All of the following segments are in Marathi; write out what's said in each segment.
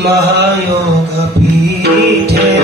महायोग पीठे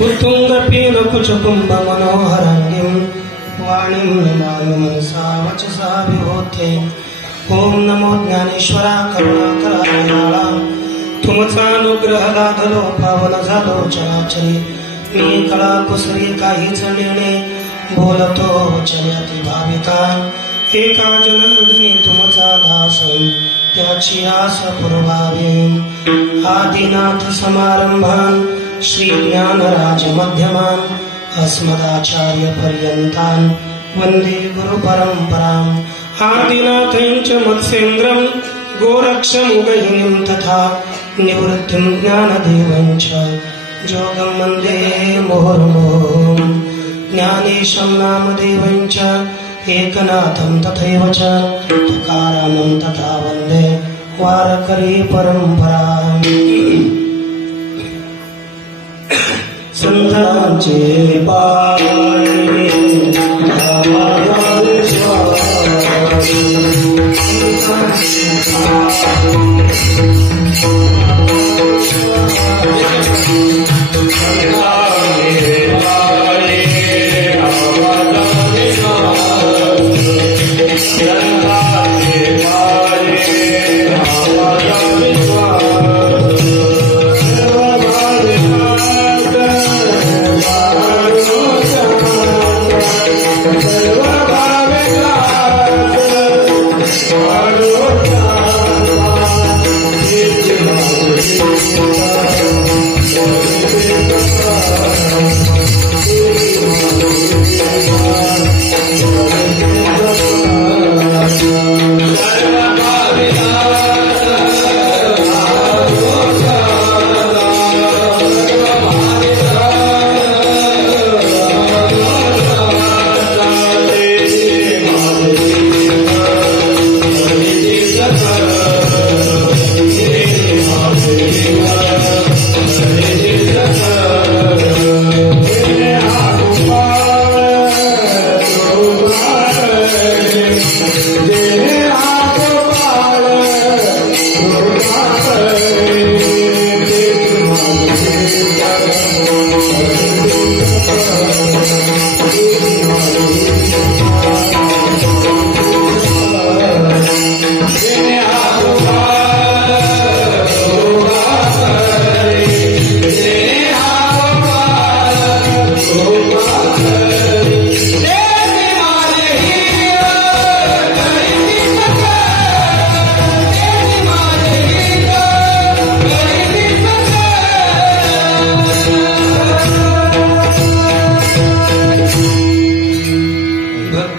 उत्तुंगपीनकुचकुम्भ मनोहराङ्गीं वाणीं निमाय मनसा वचसा विभूते। ओम नमो ज्ञानेश्वरा करुणाकरायाला तुमचा अनुग्रह लाभलो पावन झालो चराचरी। मी कला कुसरी काहीच निर्णे बोलतो वचन अति भाविका। एका जनार्दनी तुमचा दास त्याची आस पुरवावी। आदिनाथ समारंभान् श्री ज्ञानराज मध्यमान् अस्मदाचार्य पर्यन्तान् वंदे गुरु परंपराम्। आदिनाथञ्च मत्स्येन्द्रं गोरक्षमुगहिनीं तथा निवृत्तिं ज्ञानदेवञ्च जोगं वन्दे मुहुर्मुहुः। ज्ञानेशं नामदेवञ्च एकनाथं तथैव च तुकारामं तथा वन्दे वारकरी परंपराम्। संतांचे पारणे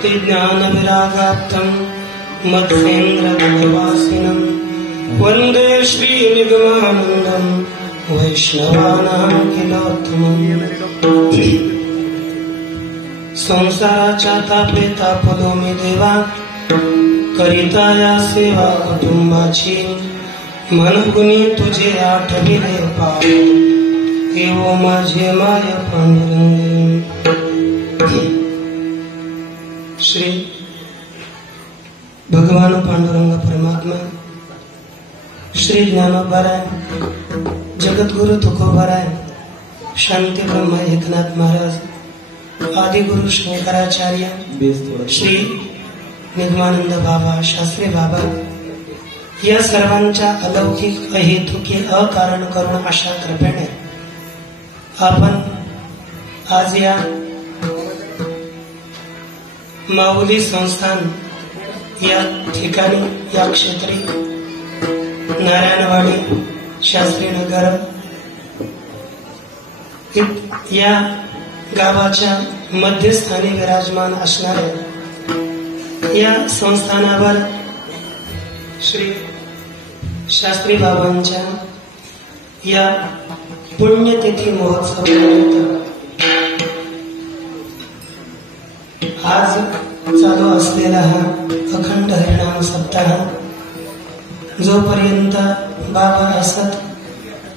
भक्ति ज्ञान विरागाप्तम मध्वेन्द्रवासिनम वंदे श्री निगमानंदम वैष्णवानां किलोत्तमम्। संसाराच्या तापे तापलो मी देवा, करिता या सेवा कुटुंबाची, मन कुणी तुझे आठविले पावे, एवो माझे माय पांडुरंग। श्री भगवान पांडुरंग परमात्मा, श्री ज्ञानोबाराय, जगद्गुरु तुकोबाराय, शांती ब्रह्म एकनाथ महाराज, आदि गुरु शंकराचार्य, श्री निगमानंद बाबा, शास्त्री बाबा, या सर्वांच्या अलौकिक अहेतुकी अकारण करुण अशा कृपेने आपण आज या माऊली संस्थान या ठिकाणी, या क्षेत्री नारायणवाडी शास्त्रीनगर या गावाच्या मध्यस्थानी विराजमान असणाऱ्या या संस्थानावर श्री शास्त्री बाबांच्या या पुण्यतिथी महोत्सवानिमित्त आज चालू असलेला हा अखंड हरिनाम सप्ताह, जोपर्यंत बाबा असत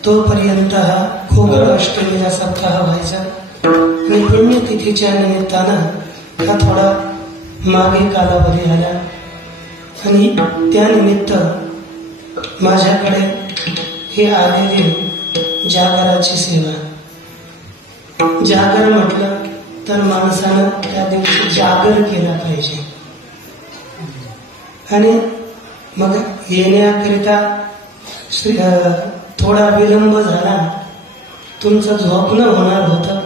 तोपर्यंत हा खूप अष्टमीचा सप्ताह व्हायचा आणि पुण्यतिथीच्या निमित्तानं हा थोडा मागे कालावधी आला आणि त्यानिमित्त माझ्याकडे ही आलेली जागराची सेवा। जागर म्हटलं तर माणसानं त्या दिवशी जागर केला पाहिजे आणि मग येण्याकरिता थोडा विलंब झाला, तुमचं झोपणं होणार होतं,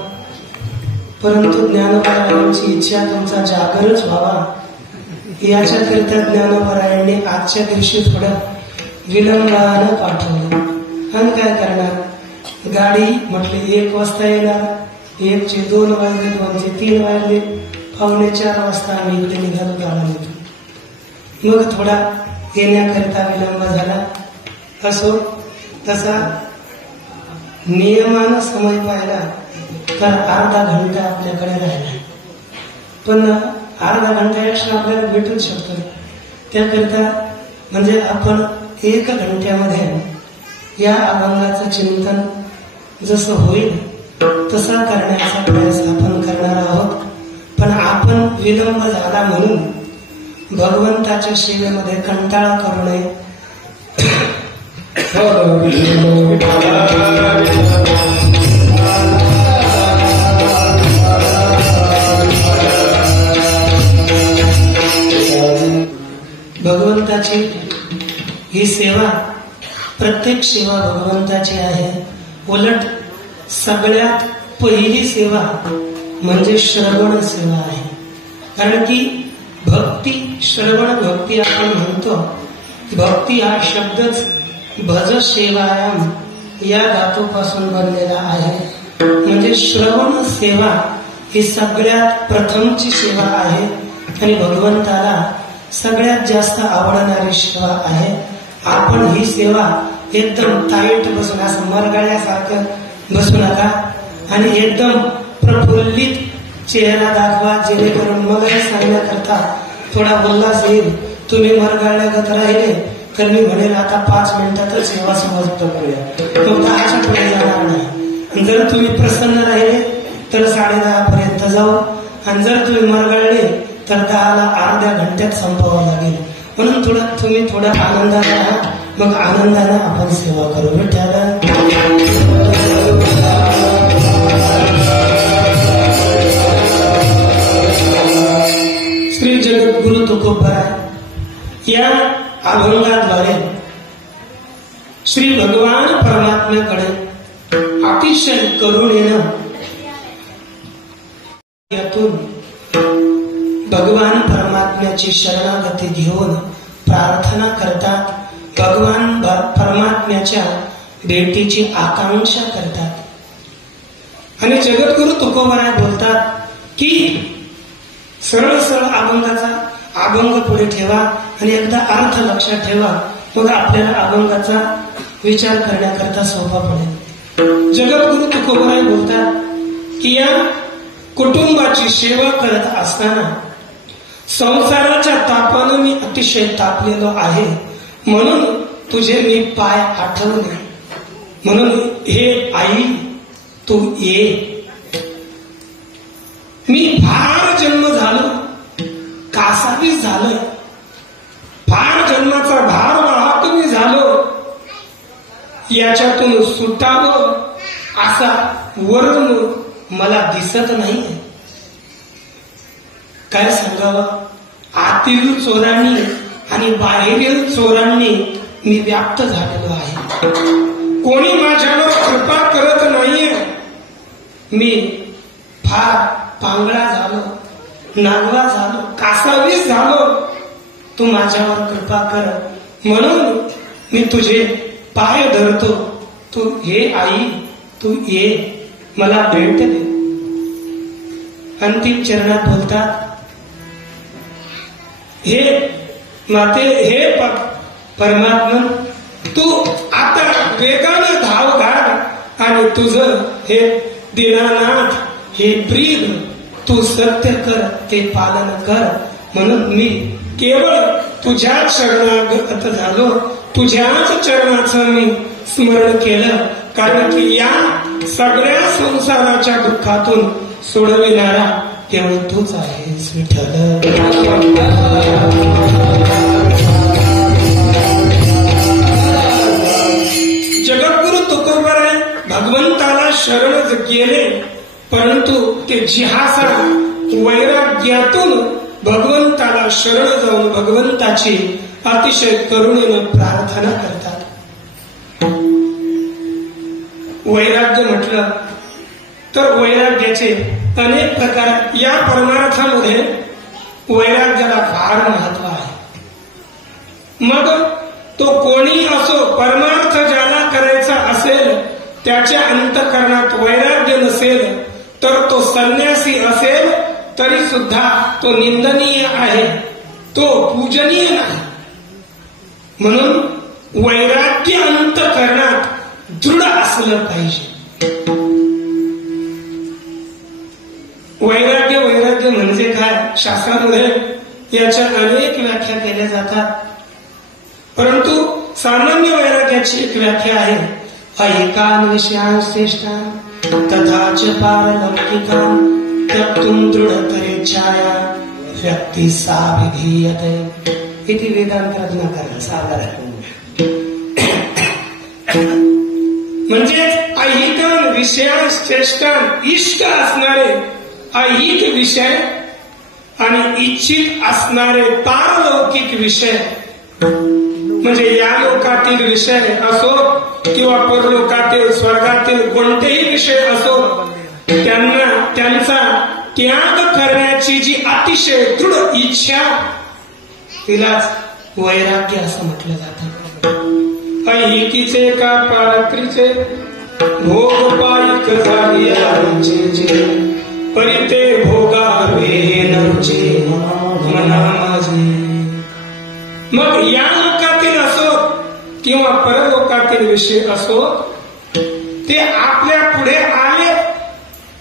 परंतु ज्ञानोबारायांची इच्छा तुमचा जागरच व्हावा याच्याकरिता ज्ञानोबारायांनी आजच्या दिवशी थोडं विलंबानं पाठवलं। आणि काय करणार, गाडी म्हटली 1 वाजता येणार, 1चे 2 वाजले, 2चे 3 वाजले, 3:45 वाजता आम्ही इकडे निघालो गावामध्ये। मग थोडा येण्याकरिता विलंब झाला। असो तसा नियमानं समय पाहिला तर अर्धा घंटा आपल्याकडे राहिला, पण अर्धा घंटा एक्स्ट्रा आपल्याला भेटूच शकतो। त्याकरिता म्हणजे आपण 1 घंट्यामध्ये या अभंगाचं चिंतन जसं होईल तसा करण्याचा प्रयास आपण करणार आहोत। पण आपण विलंब झाला म्हणून भगवंताच्या सेवेमध्ये कंटाळा करू नये। भगवंताची ही सेवा, प्रत्येक सेवा भगवंताची आहे। उलट सगळ्यात पहिली सेवा म्हणजे श्रवण सेवा आहे। कारण की भक्ती, श्रवण भक्ती आपण म्हणतो, भक्ती हा शब्दच भज सेवायाम या धातूपासून बनलेला आहे। म्हणजे श्रवण सेवा ही सगळ्यात प्रथमची सेवा आहे आणि भगवंताला सगळ्यात जास्त आवडणारी सेवा आहे। आपण ही सेवा एकदम टाईट बसून, असं मरगळल्यासारखं बसू नका आणि एकदम प्रफुल्लित चेहरा दाखवा, जेणेकरून मलाही सांगण्याकरता थोडा उल्हास येईल। तुम्ही मरगळल्यागत राहिले तर मी म्हणेल आता 5 मिनिटातच सेवा समाप्त करूया, मग 10च्या पुढे जाणार नाही। जर तुम्ही प्रसन्न राहिले तर 10:30 पर्यंत जाऊ, आणि जर तुम्ही मरगळले तर 10ला अर्ध्या घंट्यात संपवावं लागेल। म्हणून तुम्ही थोडा आनंदाने राहा, मग आनंदाने आपण सेवा करू। विठ्ठल श्री जगद्गुरु तुकोबाराय या अभंगाद्वारे श्री भगवान परमात्म्याकडे अतिशय करुणेनं यातून भगवान परमात्म्याची शरणागती घेऊन प्रार्थना करतात, भगवान परमात्म्याच्या भेटीची आकांक्षा करतात। आणि जगद्गुरु तुकोबाराय बोलतात की सरळ सरळ अभंगाचा अभंग पुढे ठेवा आणि एकदा अर्थ लक्षात ठेवा, मग आपल्याला अभंगाचा विचार करण्याकरता सोपा पडेल. जगद्गुरु तुकोबराय बोलतात की या कुटुंबाची सेवा करत असताना संसाराच्या तापानं मी अतिशय तापलेलो आहे, म्हणून तुझे मी पाय आठवले, म्हणून हे आई तू ये. मी फार जन्म झालो, कासावीस झालं, फार जन्माचा भार वाहक मी झालो, याच्यातून सुटावं असा वरून मला दिसत नाही. काय सांगावं, आतील चोरांनी आणि बाहेरील चोरांनी मी व्याप्त झालेलो आहे. कोणी माझ्यावर कृपा करत नाहीये. मी फार पांगळा झालो, नागवा झालो, कासावीस झालो. तू माझ्यावर कृपा कर, म्हणून मी तुझे पाय धरतो. तू हे आई, तू ये, मला भेट दे. अंतिम चरणात बोलतात, हे माते, हे परमात्मा, तू आता वेगाने धाव घाल आणि तुझं हे दीनानाथ, हे प्रिय तू सत्य कर, ते पालन कर. म्हणून मी केवळ तुझ्याच शरणागत झालो, तुझ्याच चरणाचं मी स्मरण केलं. कारण की या सगळ्या संसाराच्या दुःखातून सोडविणारा केवळ तूच आहेस विठ्ठल. जगद्गुरु तुकोबराय भगवंताला शरणच गेले, परंतु ते जिहासा वैराग्यातून भगवंताला शरण जाऊन भगवंताची अतिशय करुणेनं प्रार्थना करतात. वैराग्य म्हटलं तर वैराग्याचे अनेक प्रकार. या परमार्थामध्ये वैराग्याला फार महत्व आहे. मग तो कोणी असो, परमार्थ ज्याला करायचा असेल त्याच्या अंतःकरणात वैराग्य नसेल तर तो संन्यासी असेल तरी सुद्धा तो निंदनीय आहे, तो पूजनीय नाही. म्हणून वैराग्य अंतःकरणात दृढ असलं पाहिजे. वैराग्य म्हणजे काय, शास्त्रामध्ये याच्या अनेक व्याख्या केल्या जातात, परंतु सामान्य वैराग्याची एक व्याख्या आहे, ऐकान विषयान श्रेष्ठान तथाच पारलौकिकान त्यक्तुं दृढतरेच्छाया व्यक्ती साभिधीयते इति वेदांत रत्नाकर साधारण. म्हणजेच ऐहिकान विषयान श्रेष्ठान इष्ट असणारे ऐहिक विषय आणि इच्छित असणारे पारलौकिक विषय, म्हणजे या लोकातील विषय असो किंवा परलोकातील स्वर्गातील कोणतेही विषय असो, त्यांचा त्याग करण्याची जी अतिशय दृढ इच्छा, तिलाच वैराग्य असं म्हटलं जातं. ऐहिकीचे का पारत्रीचे भोग पायिक झाले परिते भोगावे नरुचे मना माझे. मग या लोकातील असो किंवा परलोकातील विषय असो, ते आपल्या पुढे आले,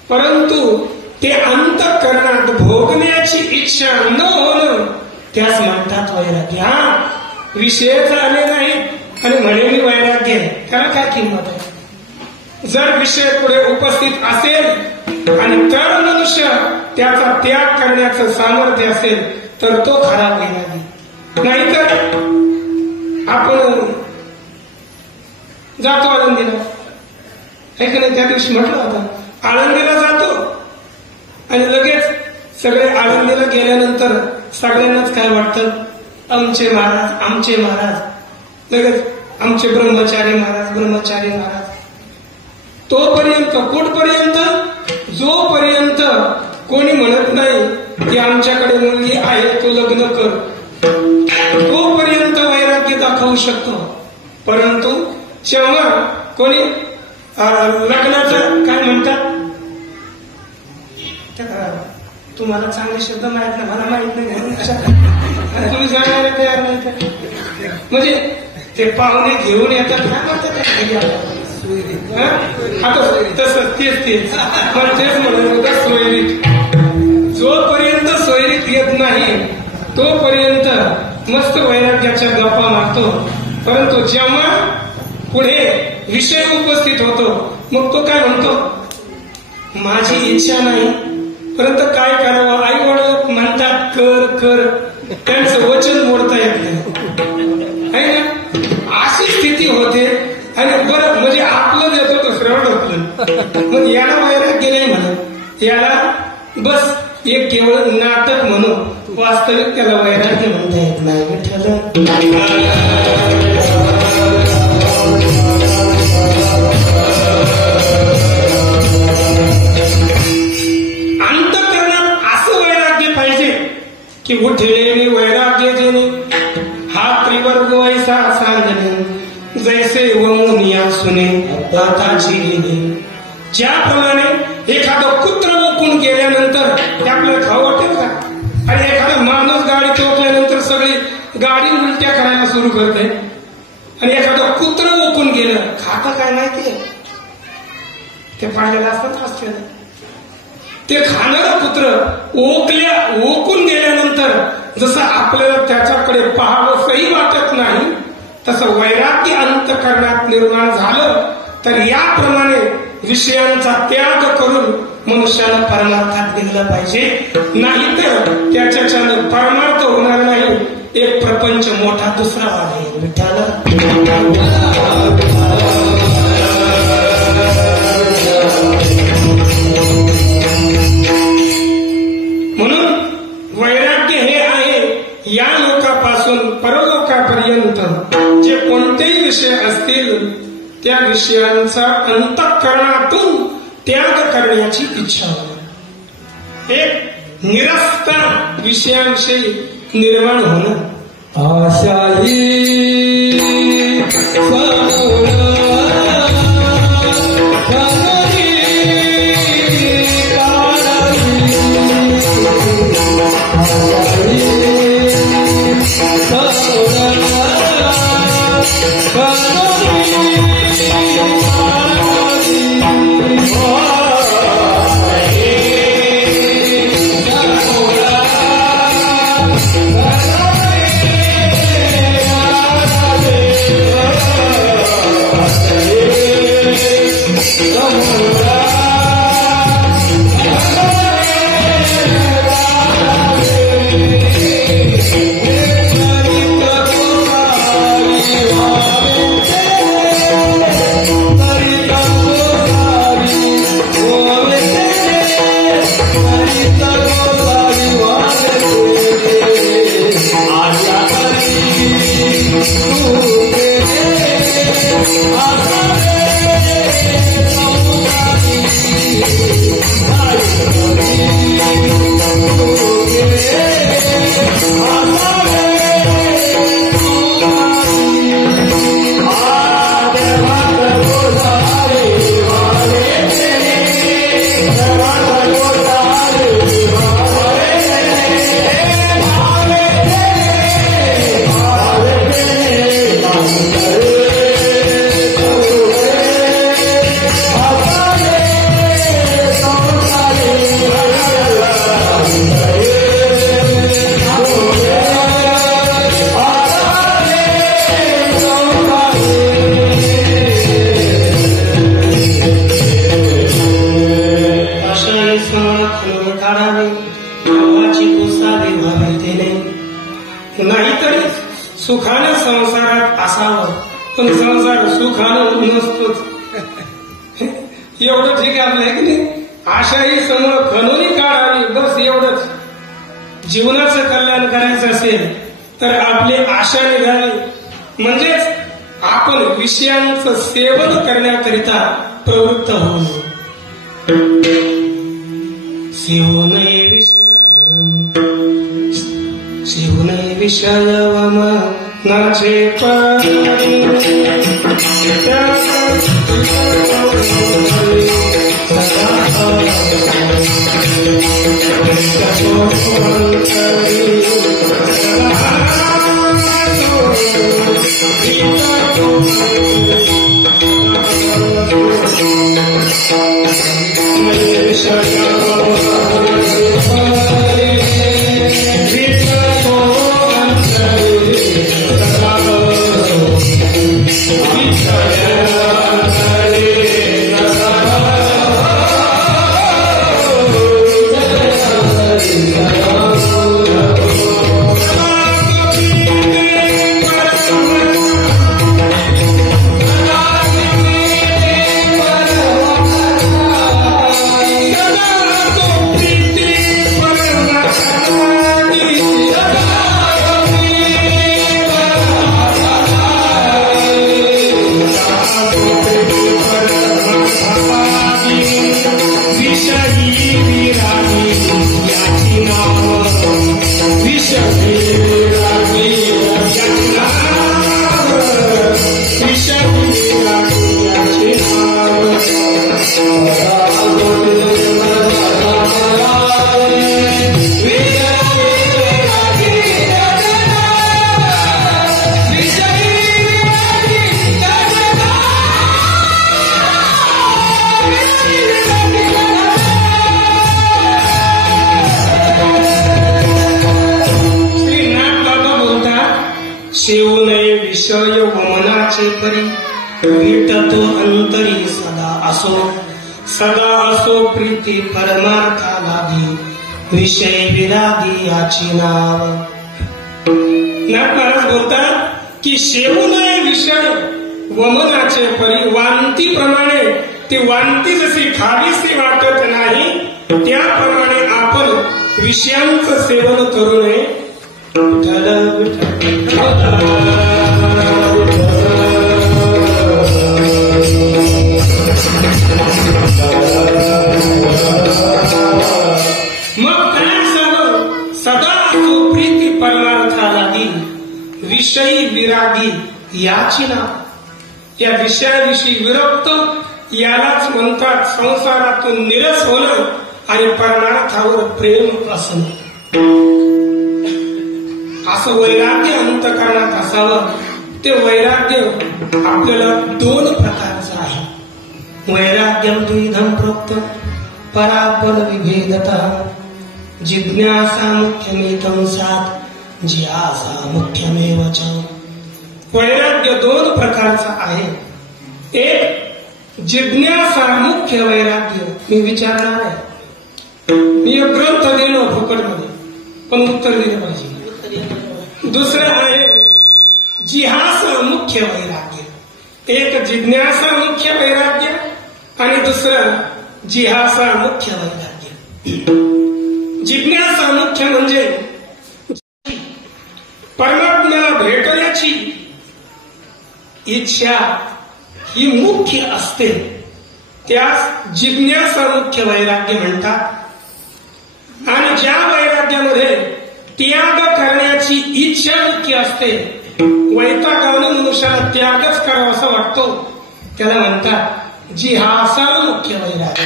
परंतु ते अंतःकरणात भोगण्याची इच्छा न होणं, त्यास म्हणतात वैराग्य. हा विषयच आले नाही आणि म्हणे मी वैराग्य आहे, त्याला काय किंमत आहे. जर विषय पुढे उपस्थित असेल आणि तर मनुष्य त्याचा त्याग करण्याचं सामर्थ्य असेल तर तो खरा वैरागी. नाहीतर आपण जातो आळंदीला, ऐकलं त्या दिवशी म्हटलं होतं, आळंदीला जातो आणि लगेच सगळे आळंदीला गेल्यानंतर सगळ्यांनाच काय वाटतं, आमचे महाराज, लगेच आमचे ब्रह्मचारी महाराज. तोपर्यंत कुठपर्यंत, जोपर्यंत कोणी म्हणत नाही की आमच्याकडे मुलगी आहे तो लग्न कर, तोपर्यंत वैराग्य दाखवू शकतो. परंतु जेव्हा कोणी लग्नाचं काय म्हणतात, तुम्हाला चांगले शब्द माहित नाही, मला माहित नाही, तुम्ही जाणारे तयार नाही. म्हणजे ते पाहुणे घेऊन येतात काय म्हणतात आता तसं तेच मला तेच म्हणत होतं. सोयरीत जोपर्यंत सोयरीत येत नाही तोपर्यंत मस्त वैराग्याच्या गप्पा मारतो, परंतु जेव्हा पुढे विषय उपस्थित होतो मग तो काय म्हणतो, माझी इच्छा नाही परंतु काय करावं, आई वडील म्हणतात कर कर, त्यांचं वचन मोडता येत नाही आहे ना, अशी स्थिती होते. आणि बरं म्हणजे आपलं देतो तो श्रवण होतं, मग याला वैराग्य नाही म्हणत, याला बस एक केवळ नाटक म्हणून, वास्तविक त्याला वैराग्य म्हणता येत नाही. अंतःकरणात असं वैराग्य पाहिजे की उठलेली वैराग्य जेणे हा त्रिवर्ग वैसा सांगणे, जैसे वमुनिया सुने आताची गेली. ज्याप्रमाणे एखादं कुत्र ओकून गेल्यानंतर ते आपल्याला खाऊ वाटेल का, आणि एखादा माणूस गाडी चोपल्यानंतर सगळी गाडी उलट्या करायला सुरू करते, आणि एखादं कुत्र ओकून गेलं खातं काय माहितीये, ते पाहिलेलं असत असलेलं. ते खाणारं कुत्र ओकून गेल्यानंतर जसं आपल्याला त्याच्याकडे पाहावंसही वाटत नाही, तसं वैराग्य अंतःकरणात निर्माण झालं तर याप्रमाणे विषयांचा त्याग करून मनुष्याला परमार्थात गेलं पाहिजे. नाहीतर त्याच्याच्यानं परमार्थ होणार नाही, एक प्रपंच मोठा दुसरा वाढेल. विठ्ठल म्हणून वैराग्य हे आहे या लोकापासून परलोकापर्यंत जे कोणतेही विषय असतील त्या विषयांचा अंतःकरणातून त्याग करण्याची इच्छा होणे, एक निरस्ता विषयांविषयी निर्माण होणं. आशाही नाहीतरी सुखाने संसारात असावं, पण संसार सुखानं नसतोच. एवढं ठीक आहे आपलं, आहे की नाही. आशाही समोर खणून काढावी, बस एवढंच. जीवनाचं कल्याण करायचं असेल तर आपली आशा निघावी, म्हणजेच आपण विषयांचं सेवन करण्याकरिता प्रवृत्त होऊ. शिवनये विषय नाचे पारी विटतो अंतरी सदा असो प्रीती परमार्था लागी विषय विरागी याची नाव. नाथ महाराज बोलतात की शेवू नये विषय वमनाचे परी वांतीप्रमाणे ती वांती जशी खावीशी वाटत नाही त्याप्रमाणे आपण विषयांचं सेवन करू नये. मग काय असावं? सदा असो प्रीती परमार्था लागी विषयी विरागी याची नाव. या विषयाविषयी विरक्त यालाच म्हणतात संसारातून निरस होणं आणि परमार्थावर प्रेम असणं. असं वैराग्य अंतःकरणात असावं. ते वैराग्य आपल्याला दोन प्रकारचं आहे. वैराग्यम द्विधम प्रोक्त परापर विभेदतः जिज्ञासा मुख्यमेतं सात जिज्ञासा मुख्यमेव च. वैराग्य दोन प्रकारचं आहे. एक जिज्ञासा मुख्य वैराग्य. मी विचारणार आहे, मी एक ग्रंथ देणं फुकटमध्ये पण उत्तर दिलं पाहिजे. दुसरं आहे जिज्ञासा मुख्य वैराग्य. एक जिज्ञासा मुख्य वैराग्य आणि दुसरं जिज्ञासा मुख्य वैराग्य. जिज्ञासा मुख्य म्हणजे परमात्म्याला भेटण्याची इच्छा ही मुख्य असते, त्यास जिज्ञासा मुख्य वैराग्य म्हणतात. आणि ज्या वैराग्यामध्ये त्याग करण्याची इच्छा मुख्य असते, वैतागाने मनुष्याला त्यागच करावा असं वाटतो, त्याला म्हणतात जिज्ञासा मुख्य वैराग्य.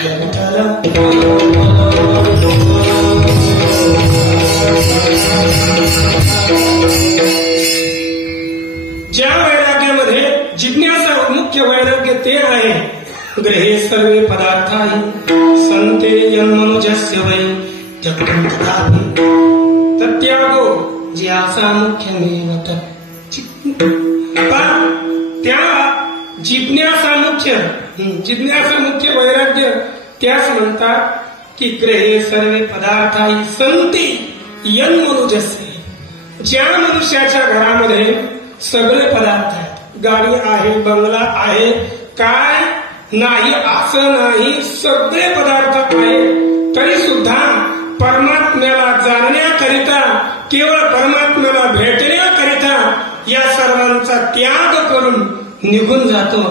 ज्या वैराग्यामध्ये जिज्ञासा मुख्य वैराग्य ते आहे ग्रहे सर्वे पदार्थाहि संते यन्मनुजस्य वै त्यक्तं तथापि तत्यागो जिज्ञासा मुख्यमेव तत्. त्या जिज्ञासा मुख्य वैराग्य त्यास म्हणतात की ग्रहे सर्वे पदार्थाहि संती यन्मनुजस्य. ज्या मनुष्याच्या घरामध्ये सगळे पदार्थ आहेत, गाडी आहे, बंगला आहे, काय नाही असं नाही, सगळे पदार्थ आहेत, तरी सुद्धा परमात्म्याला जाणण्याकरिता, केवळ परमात्म्याला भेटण्याकरिता या सर्वांचा त्याग करून निघून जातो,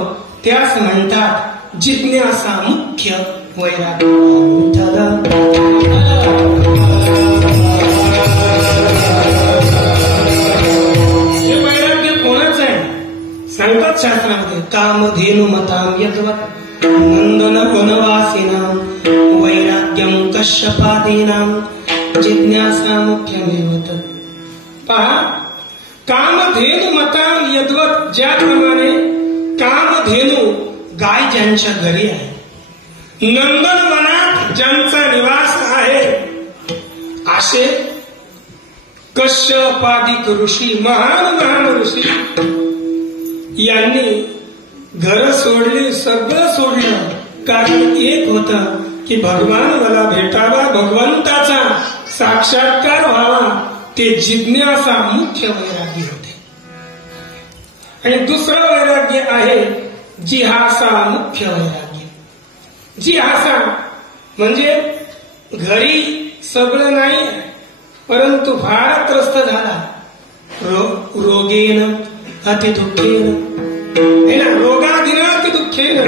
त्यास म्हणतात जिज्ञासा मुख्य वैराग्य. हे वैराग्य कोणाचं आहे? सांगतात शास्त्रामध्ये कामधेनु मतां यद्वत् नंदन वनवासिनां वैराग्यं कश्यपादीनां जिज्ञासा मुख्यमेव तत्. पहा, कामधेनु मता यद्वत, ज्याप्रमाणे कामधेनु गाय ज्यांच्या घरी आहे, नंदनवनात ज्यांचा निवास आहे, असे कश्यपादिक ऋषी, महान ऋषी यांनी घर सोडली, सगळं सोडलं. कारण एक होतं की भगवान मला भेटावा, भगवंताचा साक्षात्कार व्हावा. ते जिज्ञासा मुख्य वैराग्य होते. आणि दुसरं वैराग्य आहे जिहासा मुख्य वैराग्य. जिहासा म्हणजे घरी सगळं नाही, परंतु फार त्रस्त झाला, रोगेन अतिदुःखेन, है ना, रोगादिन अतिदुःखेन,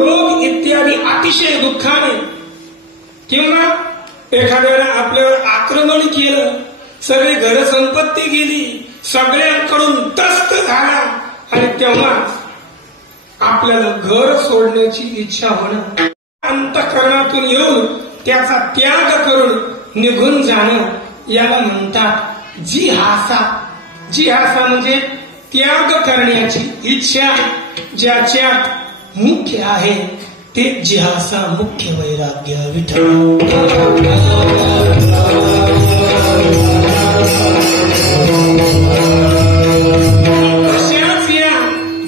रोग इत्यादी अतिशय दुःखाने, किंवा एखाद्याला आपल्यावर आक्रमण केलं, सगळी घर संपत्ती गेली, सगळ्यांकडून त्रस्त झाला, आणि तेव्हा आपल्याला घर सोडण्याची इच्छा होणं, अंतःकरणातून येऊन त्याचा त्याग करून निघून जाणं, याला म्हणतात जिहासा. जिहासा म्हणजे त्याग करण्याची इच्छा, ज्याच्यात मुख्य आहे ते जिहासा मुख्य वैराग्य. विठ्ठल अशाच या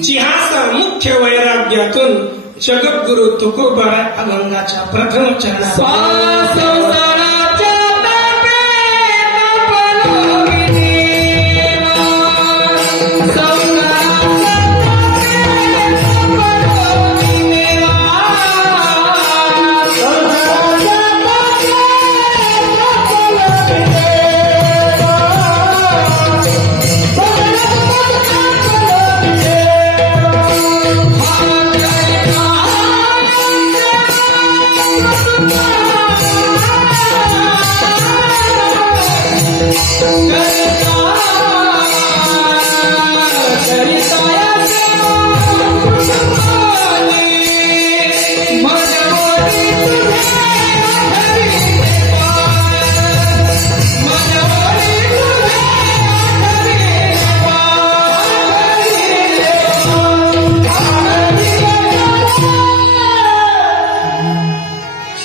जिहासा मुख्य वैराग्यातून जगद्गुरु तुकोबाराय अभंगाच्या प्रथम चरणात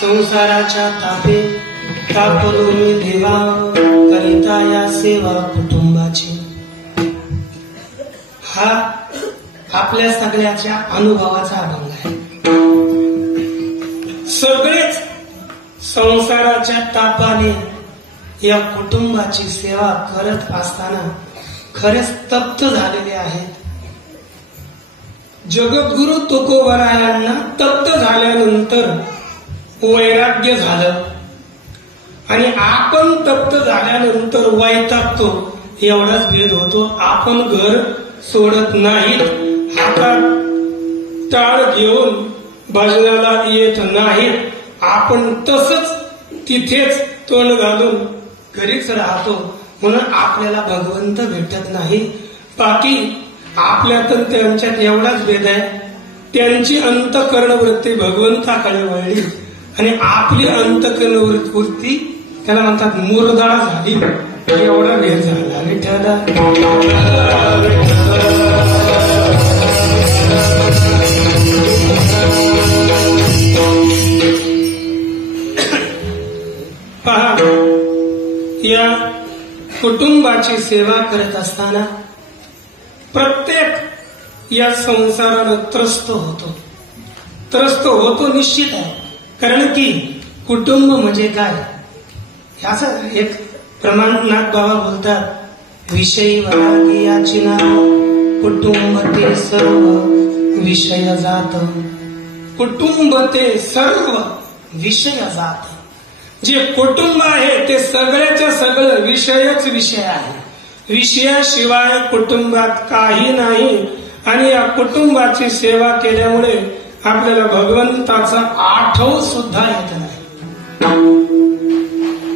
संसाराच्या तापे तापलो मी देवा, करिता या सेवा कुटुंबाची. हा आपल्या सगळ्याच्या अनुभवाचा अभंग आहे. सगळेच संसाराच्या तापाने या कुटुंबाची सेवा करत असताना खरेच तप्त झालेले आहेत. जगद्गुरु तुकोबारायांना तप्त झाल्यानंतर वैराग्य झालं, आणि आपण तप्त झाल्यानंतर वैतागतो, एवढाच भेद होतो. आपण घर सोडत नाहीत, हातात टाळ घेऊन भजनाला येत नाहीत, आपण तसंच तिथेच तोंड घालून घरीच राहतो. म्हणून आपल्याला भगवंत भेटत नाही. बाकी आपल्यात त्यांच्यात एवढाच भेद आहे, त्यांची अंतःकरण वृत्ती भगवंताकडे वळली आणि आपली अंतःकरण वृत्ती त्याला म्हणतात मुरदाळ झाली. एवढा भेद झाला. विठ्ठला पहा, या कुटुंबाची सेवा करत असताना प्रत्येक या संसाराला त्रस्त होतो निश्चित आहे. कारण की कुटुंब म्हणजे काय, याचं एक प्रमाणात बाबा बोलतात, विषयी वरागी याची नाव, कुटुंब ते सर्व विषय जात. कुटुंब ते सर्व विषय जात. जे कुटुंब आहे ते सगळ्याच्या सगळं विषयच विषय आहे. विषयाशिवाय कुटुंबात काही नाही. आणि या कुटुंबाची सेवा केल्यामुळे आपल्याला भगवंताचा आठव सुद्धा येत नाही.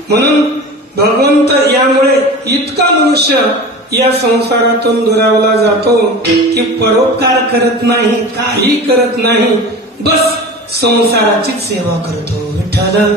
म्हणून भगवंत यामुळे इतका मनुष्य या संसारातून दुरावला जातो की परोपकार करत नाही, काही करत नाही, बस संसाराचीच सेवा करतो. विठ्ठल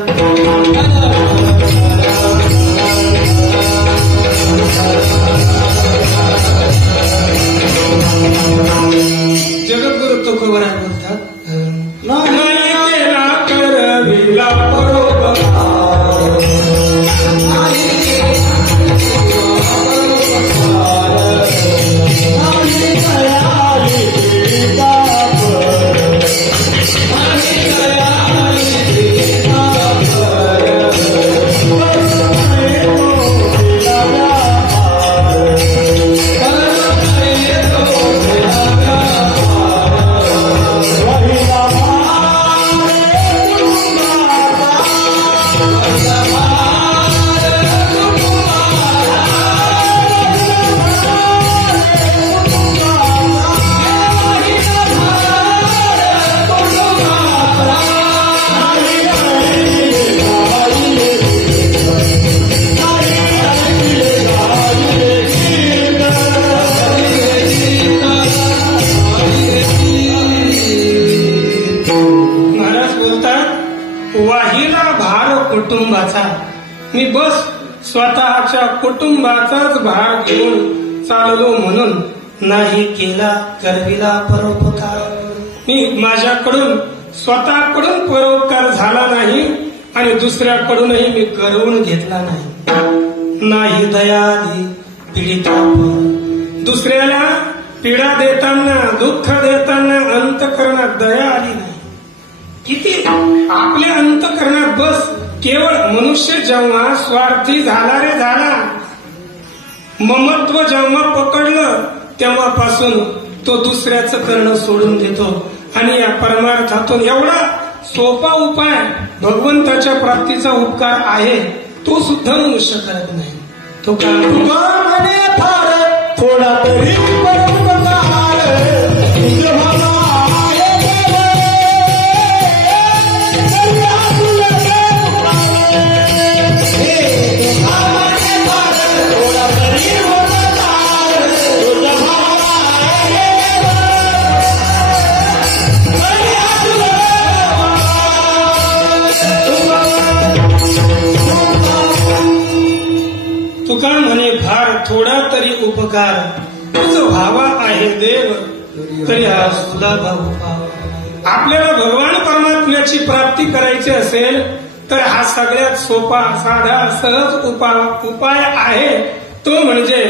मी बस स्वतःच्या कुटुंबाचाच भार घेऊन चाललो म्हणून नाही केला करविला परोपकार. मी माझ्याकडून स्वतःकडून परोपकार झाला नाही आणि दुसऱ्याकडूनही मी करवून घेतला नाही. नाही दयादी पीडितापर. दुसऱ्याला पीडा देताना दुःख देताना अंतःकरणात दया आली नाही. किती आपल्या अंतःकरणात बस केवळ मनुष्य जेव्हा स्वार्थी झाला रे झाला, ममत्व जेव्हा पकडलं तेव्हापासून तो दुसऱ्याचं करणं सोडून देतो आणि या परमार्थातून एवढा सोपा उपाय भगवंताच्या प्राप्तीचा उपकार आहे तो सुद्धा मनुष्य करत नाही. तो म्हणे फार थोडा तरी तुका म्हणे फार थोडा तरी उपकार, तुझ भावा आहे देव तरी हा सुलभ उपाय. आपल्याला भगवान परमात्म्याची प्राप्ती करायची असेल तर हा सगळ्यात सोपा साधा सहज उपाय आहे तो म्हणजे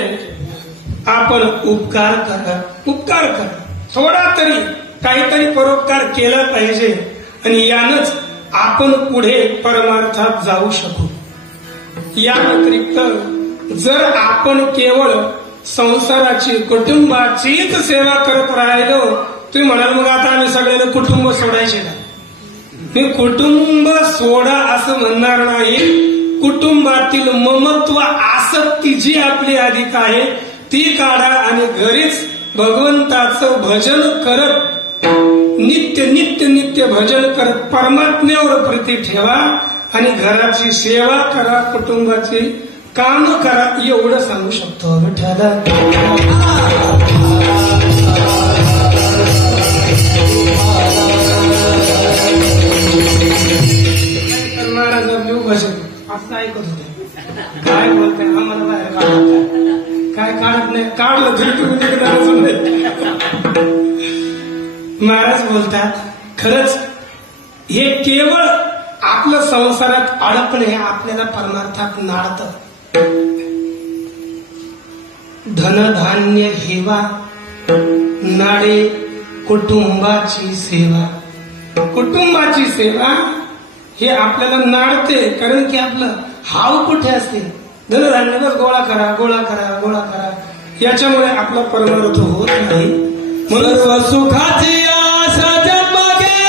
आपण उपकार करा. उपकार करा, थोडा तरी काहीतरी परोपकार केला पाहिजे आणि यानंच आपण पुढे परमार्थात जाऊ शकू. या व्यतिरिक्त जर आपण केवळ संसाराची कुटुंबाचीच सेवा करत राहिलो, तुम्ही म्हणाल मग आता आम्ही सगळ्यांना कुटुंब सोडायचे का? मी कुटुंब सोडा असं म्हणणार नाही. कुटुंबातील ममत्व आसक्ती जी आपली अधिक आहे ती काढा आणि घरीच भगवंताचं भजन करत नित्य नित्य नित्य भजन करत परमात्म्यावर प्रीती ठेवा आणि घराची सेवा करा, कुटुंबाची काम करा, एवढं सांगू शकतो. विठ्ठल महाराज भजन असं ऐकत होते. काय बोलते आम्हाला बाहेर काढत काय काढत नाही, काढलं तरी महाराज बोलतात खरंच हे केवळ आपलं संसारात अडकणे आपल्याला परमार्थात नाळतं. धनधान्य हेवा नाडे कुटुंबाची सेवा. कुटुंबाची सेवा हे आपल्याला नाडते, कारण की आपलं हाव कुठे असते, धनधान्य बस गोळा करा गोळा करा गोळा करा, याच्यामुळे आपला परमार्थ होत नाही. म्हणून सर्व सुखाची आशा जन्म गेला,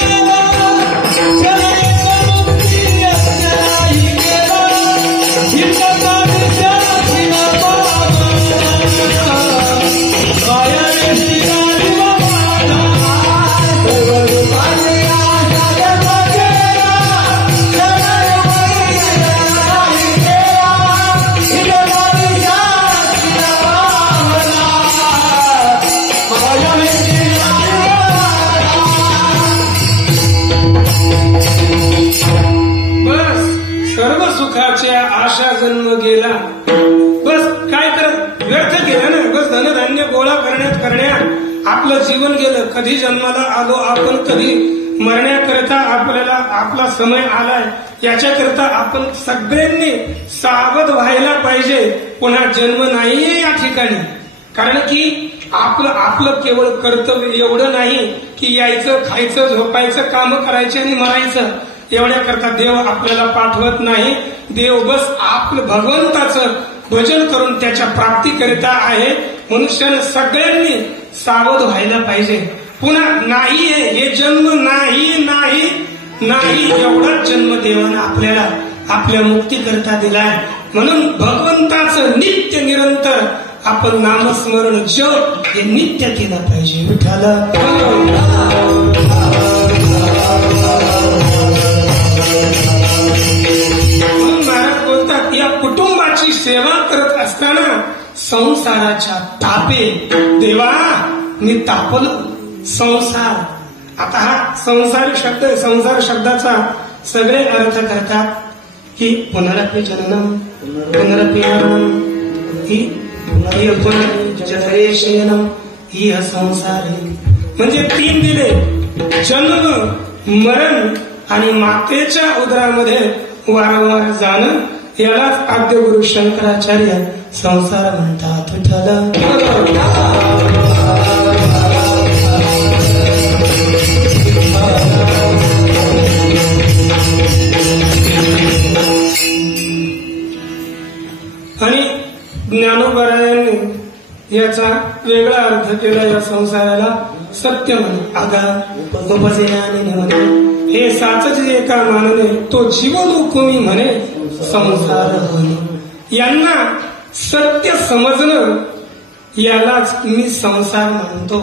आशा जन्म गेला. बस काय करत व्यर्थ गेलं ना, बस धनधान्य गोळा करण्यात आपलं जीवन गेलं. कधी जन्माला आलो आपण, कधी मरण्याकरता आपल्याला आपला समय आलाय, याच्याकरता आपण सगळ्यांनी सावध व्हायला पाहिजे. पुन्हा जन्म नाहीये या ठिकाणी, कारण की आपलं केवळ कर्तव्य एवढं नाही की यायचं खायचं झोपायचं काम करायचे आणि मरायचं, एवढ्याकरता देव आपल्याला पाठवत नाही. देव बस आपलं भगवंताचं भजन करून त्याच्या प्राप्तीकरिता आहे. मनुष्याने सगळ्यांनी सावध व्हायला पाहिजे. पुन्हा नाहीये हे जन्म, नाही नाही नाही एवढाच जन्म देवानं आपल्याला आपल्या मुक्तीकरता दिलाय. म्हणून भगवंताचं नित्य निरंतर आपण नामस्मरण जप हे नित्य केलं पाहिजे. विठ्ठल म्हणून महाराज बोलतात या कुटुंबाची सेवा करत असताना संसाराच्या तापे देवा मी तापलो. संसार, आता हा संसार शब्द, संसार शब्दाचा सगळे अर्थ करतात. हि पुनरपि जननम पुनरपि मरणम हि पुनर्जठरे शयनम हि संसारे. म्हणजे 3 दिले, जन्म, मरण आणि मातेच्या उदरामध्ये वारंवार जाणं. यालाच आद्यगुरु शंकराचार्य संसार म्हणतात. विठ्ठल आणि ज्ञानोबरायांनी याचा वेगळा अर्थ केला. या संसाराला सत्य म्हणे, आगा उपजयाने म्हणे, हे साचच एका मानने तो जीवलोकमी म्हणे संसार होणे. यांना सत्य समजणं यालाच मी संसार म्हणतो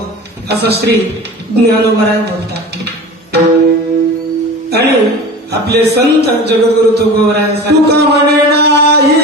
असं श्री ज्ञानोबराय बोलतात. आणि आपले संत जगद्गुरु तुकोबराय तुका म्हणे नाही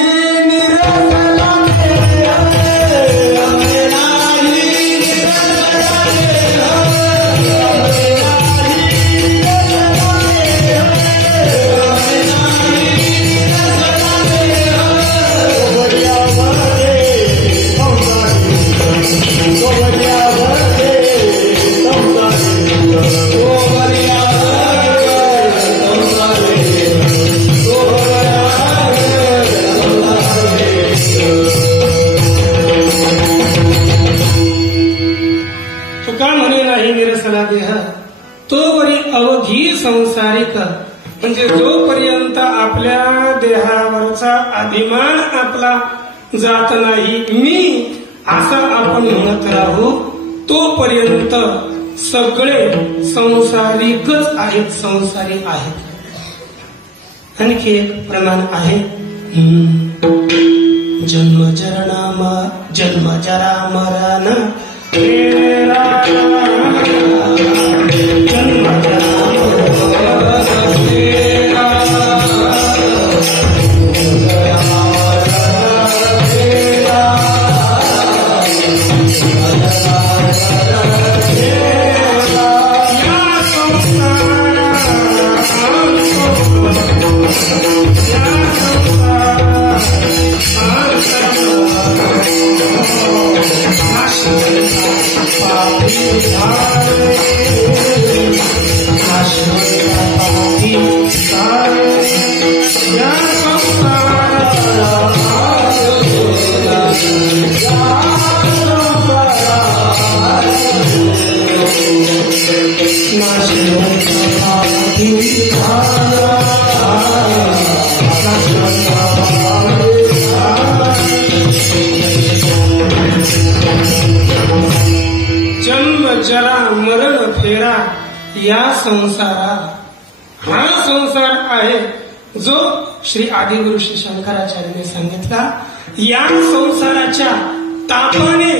तोवरी अवघी संसारिक. म्हणजे जोपर्यंत आपल्या देहावरचा अभिमान आपला जात नाही, मी असं आपण म्हणत राहू, तोपर्यंत सगळे संसारिकच आहेत, संसारी आहेत. आणखी एक प्रमाण आहे, जन्म जरा मरण जरा मरण फेरा या संसारा. हा संसार आहे जो श्री आदिगुरु श्री शंकराचार्याने सांगितला. या संसाराच्या तापाने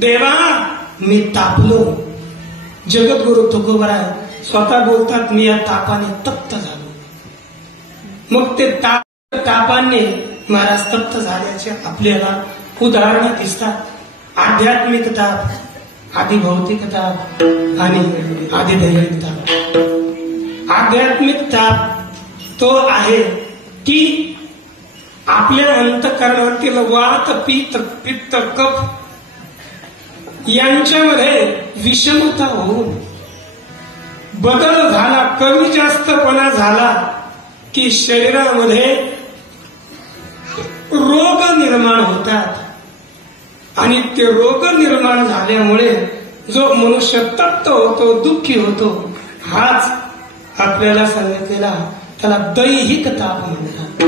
देवा मी तापलो. जगद्गुरु तुकोबराय स्वतः बोलतात, मी या तापाने तप्त झालो. मग ते तापाने महाराज तप्त झाल्याचे आपल्याला उदाहरणं दिसतात. आध्यात्मिक ताप, आदिभौतिक ताप आणि आदिदैविक ताप. आध्यात्मिक ताप तो आहे की आपल्या अंतःकरणातील वात, पित्त, कफ यांच्यामध्ये विषमता होऊन बदल झाला, कमी जास्तपणा झाला की शरीरामध्ये रोग निर्माण होतात. आणि ते रोग निर्माण झाल्यामुळे जो मनुष्य तप्त होतो, दुःखी होतो, हाच आपल्याला सांगितलेला त्याला दैहिक ताप म्हणतात.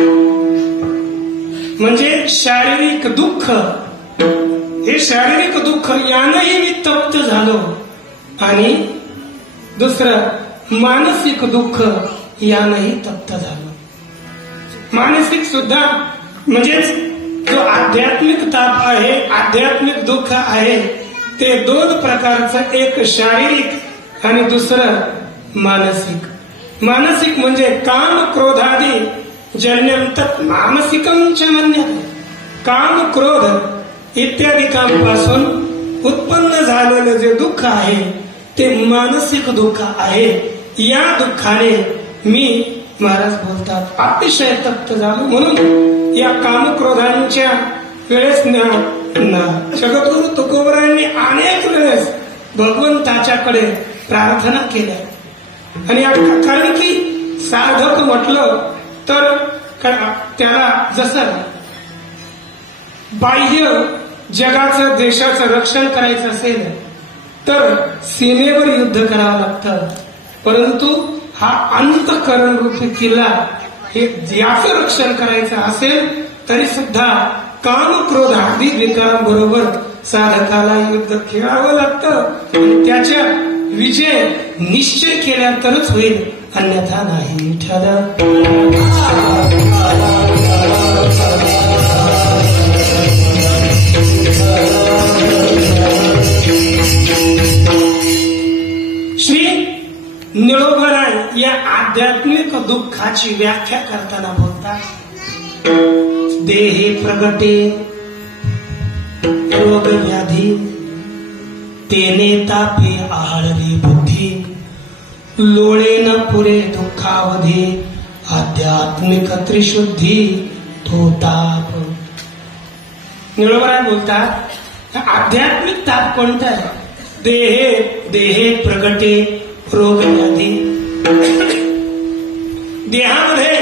म्हणजे शारीरिक दुःख. हे शारीरिक दुःख यानंही मी तप्त झालो. आणि दुसरं मानसिक दुःख यानंही तप्त झालो. मानसिक सुद्धा म्हणजेच जो आध्यात्मिक ताप आहे, आध्यात्मिक दुःख आहे, ते 2 प्रकारचं, एक शारीरिक आणि दुसरं मानसिक. मानसिक म्हणजे काम क्रोधादी जन्यंत मानसिकंच म्हणण्यात. काम क्रोध इत्यादिकांपासून उत्पन्न झालेलं जे दुःख आहे ते मानसिक दुःख आहे. या दुःखाने मी महाराज बोलतात अतिशय तप्त झालो. म्हणून या कामक्रोधांच्या वेळेस जगद्गुरु तुकोबरायांनी अनेक वेळेस भगवंताच्याकडे प्रार्थना केल्या. आणि कारण की साधक म्हटलं तर त्याला जसं बाह्य जगाचं देशाचं रक्षण करायचं असेल तर सीमेवर युद्ध करावं लागतं. परंतु हा अंतःकरण रूपी किल्ला हे याचं रक्षण करायचं असेल तरी सुद्धा काम क्रोध आदी विकारांबरोबर साधकाला युद्ध खेळावं लागतं. आणि त्याच्या विजय निश्चय केला तरच होईल, अन्यथा नाही. श्री निळोबराय या आध्यात्मिक दुःखाची व्याख्या करताना बोलतात, देहे प्रगटे रोग व्याधी तेने तापे आळली बुद्धी लोळे न पुरे दुःखावधी आध्यात्मिक त्रिशुद्धी तो ताप. निळोबराय बोलतात आध्यात्मिक ताप कोणता आहे? देहे प्रगटे रोग व्याधी. देहामध्ये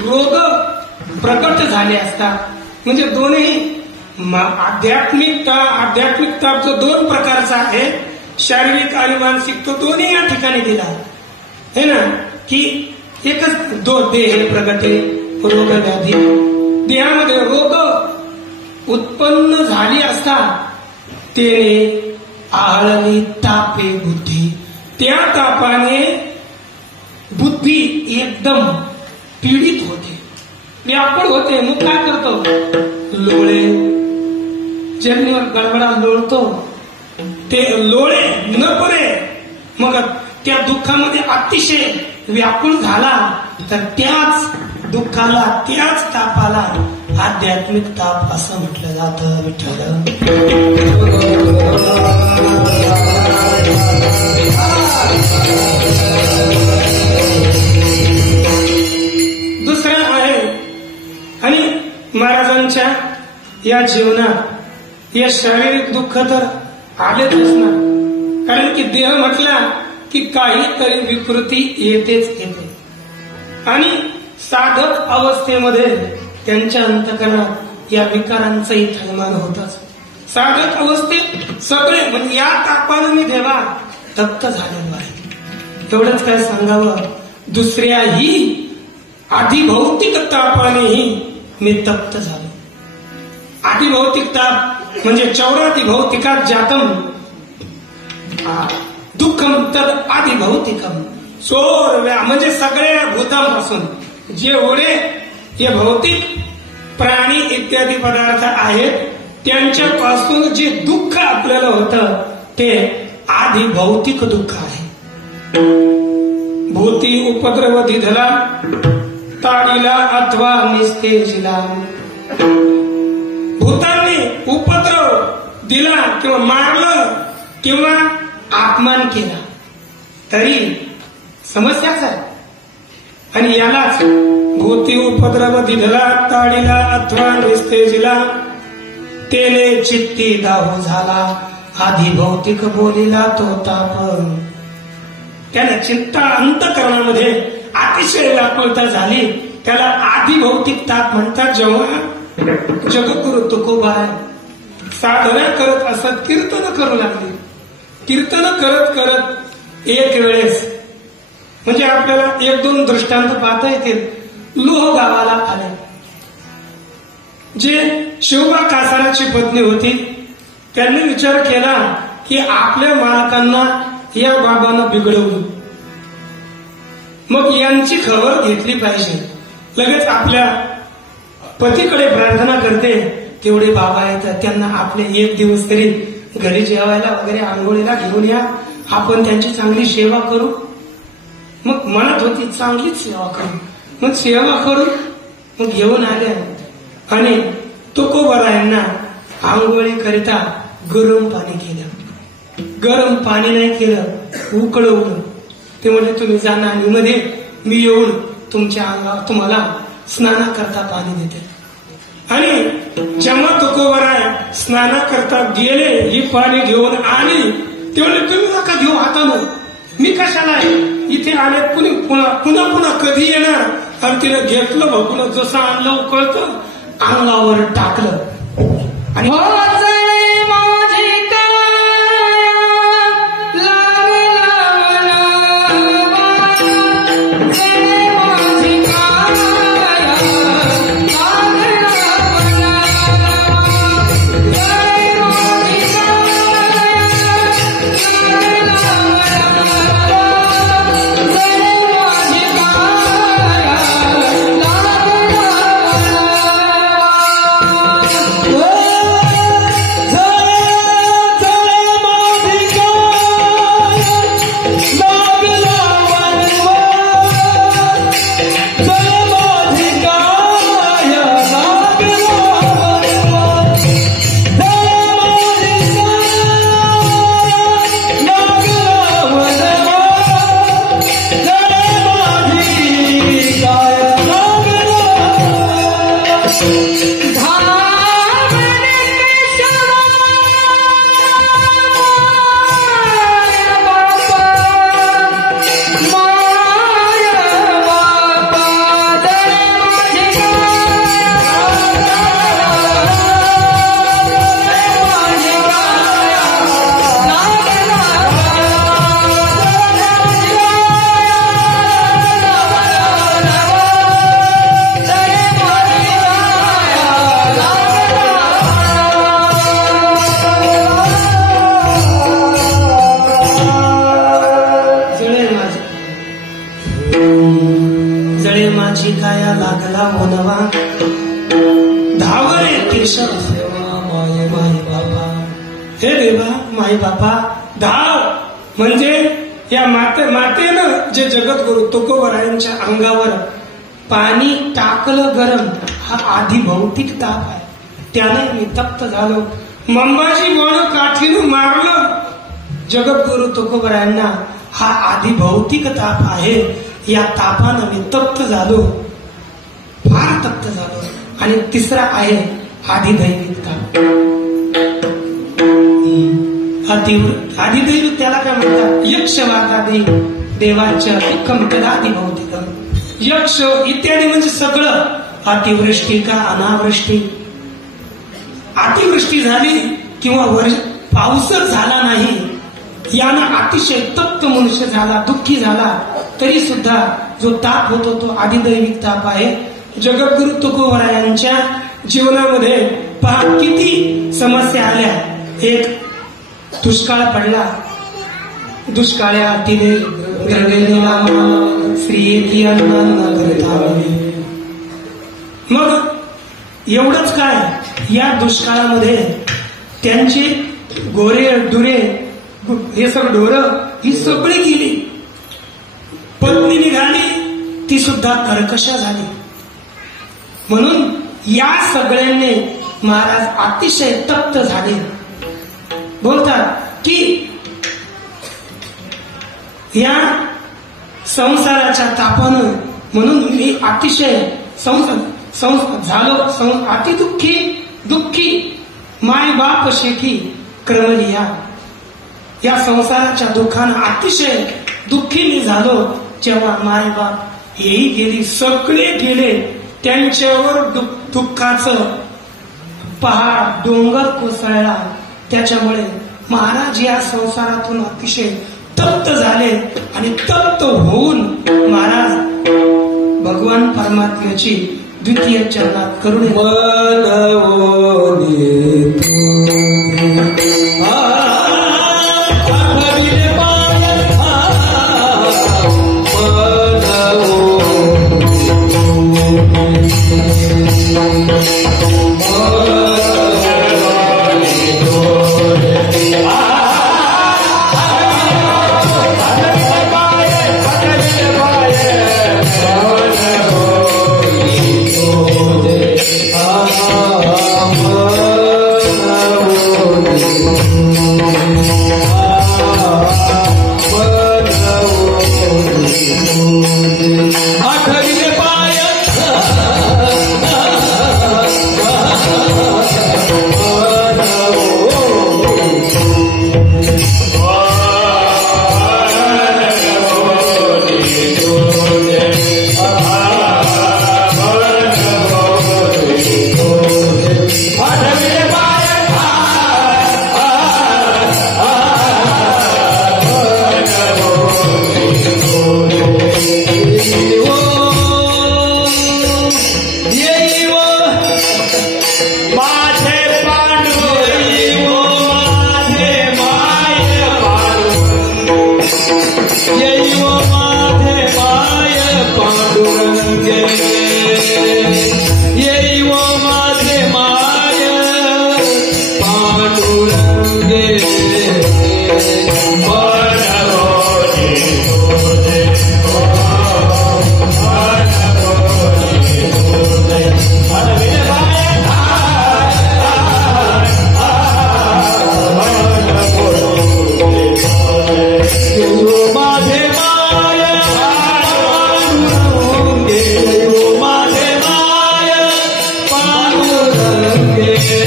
रोग प्रकट झाले असतात. म्हणजे दोन्ही आध्यात्मिक ताप जो दोन प्रकारचा आहे, शारीरिक आणि मानसिक, तो दोन्ही या ठिकाणी दिला है ना. की एकच देह प्रगटे रोग व्याधी. देहामध्ये रोग उत्पन्न झाली असता तेने आळली तापे बुद्धी. त्या तापाने बुद्धी एकदम पीडित होते, व्याकुळ होते. मग काय करतो? लोळे जमिनीवर गडबडा लोळतो. ते लोळे न पुरे मग त्या दुःखामध्ये अतिशय व्याकुळ झाला तर त्याच दुःखाला त्याच तापाला आध्यात्मिक ताप असं म्हटलं जातं. विठ्ठल दुसरा आहे. आणि महाराजांच्या या जीवनात या शारीरिक दुःख तर आलेच ना, कारण की देह म्हटला की काहीतरी विकृती येतेच येते. आणि साधक अवस्थेमध्ये त्यांच्या अंतकरणात या विकारांचंही थैमान होतच. साधक अवस्थेत सगळे म्हणजे या तापानं मी देवा तप्त झालेलो आहे. तेवढंच काय सांगावं, दुसऱ्याही आधिभौतिक तापानेही मी तप्त झालो. आधिभौतिक ताप म्हणजे चौराती भौतिकात जातम दुःखम तद आधिभौतिकम. म्हणजे सगळ्या भूतांपासून जेवढे हे भौतिक प्राणी इत्यादी पदार्थ आहेत त्यांच्यापासून जे दुःख आपल्याला होतं ते आधिभौतिक दुःख आहे. भूती उपद्रव दिधला ताडीला अथवा निस्तेजिला. भूतांनी उपद्रव दिला किंवा मारलं किंवा अपमान केला तरी समस्याच आहे. आणि यालाच भूती उपद्रव दिधला ताडीला अथवा निस्तेजिला तेने चित्ती दाहो झाला आधी भौतिक बोलीला तो ताप. त्याला चिंता अंतःकरणामध्ये अतिशय व्याकुळता झाली, त्याला आधी भौतिक ताप म्हणतात. जेव्हा जगद्गुरु तुकोबाराय साधना करत असत, कीर्तन करू लागले. कीर्तन करत करत एक वेळेस म्हणजे आपल्याला एक दोन दृष्टांत पाहता येतील. लोह गावाला आले. जे शिवबा कासाराची पत्नी होती त्यांनी विचार केला की आपल्या मालकांना या बाबांना बिघडवलं, मग यांची खबर घेतली पाहिजे. लगेच आपल्या पतीकडे प्रार्थना करते. तेवढे बाबा येतात, त्यांना आपले एक दिवस तरी घरी जेवायला वगैरे आंघोळीला घेऊन या, आपण त्यांची चांगली सेवा करू. मग म्हणत होती चांगलीच सेवा करू. मग सेवा करू. मग घेऊन आल्या आणि तुकोबारायांना आंघोळी करिता गरम पाणी केलं. गरम पाणी नाही केलं, उकळवलं. ते म्हणजे तुम्ही जा नालीमध्ये, मी येऊन तुमच्या अंगावर तुम्हाला स्नानाकरता पाणी देते. आणि जेव्हा तुकोबराय स्नानाकरता गेले, ही पाणी घेऊन आली, ते म्हणले तुम्ही नका घेऊ हातानं, मी कशाला आहे इथे आले, पुन्हा कधी येणार. आणि तिने घेतलं बघून, जसं आणलं उकळतं अंगावर टाकलं आणि हे देवा माई बापा धाव. म्हणजे या मातेनं जे जगद्गुरु तुकोबरायांच्या अंगावर पाणी टाकलं गरम, हा आधी भौतिक ताप आहे, त्याने मी तप्त झालो. मंबाजी वळ काठीनं मारलं जगद्गुरु तुकोबरायांना, हा आधी भौतिक ताप आहे, या तापानं मी तप्त झालो, फार तप्त झालो. आणि तिसरा आहे आधिदैविक ताप. आधिदैविक त्याला काय म्हणतात, यक्षवादादी देवाच्या कमकदादी भौतिकम. यक्ष इत्यादी म्हणजे सगळं. अतिवृष्टी का अनावृष्टी, अतिवृष्टी झाली किंवा पाऊसच झाला नाही, यानं अतिशय तप्त मनुष्य झाला, दुःखी झाला, तरी सुद्धा जो ताप होतो तो आधिदैविक ताप आहे. जगद्गुरु तुकोबरायांच्या जीवनामध्ये पहा किती समस्या आल्या. एक दुष्काळ पडला, दुष्काळ्या अतिने ग्रगेलेला स्त्रिये मग एवढंच काय, या दुष्काळामध्ये त्यांचे गोरे डुरे हे सगळं ढोरं ही सगळी गेली. पत्नी निघाली, ती सुद्धा कर्कश झाली. म्हणून या सगळ्यांनी महाराज अतिशय तप्त झाले. बोलतात की या संसाराच्या तापानं म्हणून मी अतिशय झालो, दुःखी माय बाप शेकी क्रमलिया. या संसाराच्या दुःखानं अतिशय दुःखी मी झालो. जेव्हा माय बाप हेही गेली, सगळे गेले, त्यांच्यावर दुःखाचं पहाड डोंगर कोसळला. त्याच्यामुळे महाराज या संसारातून अतिशय तप्त झाले आणि तप्त होऊन महाराज भगवान परमात्म्याची द्वितीय चरणात करुणे Oh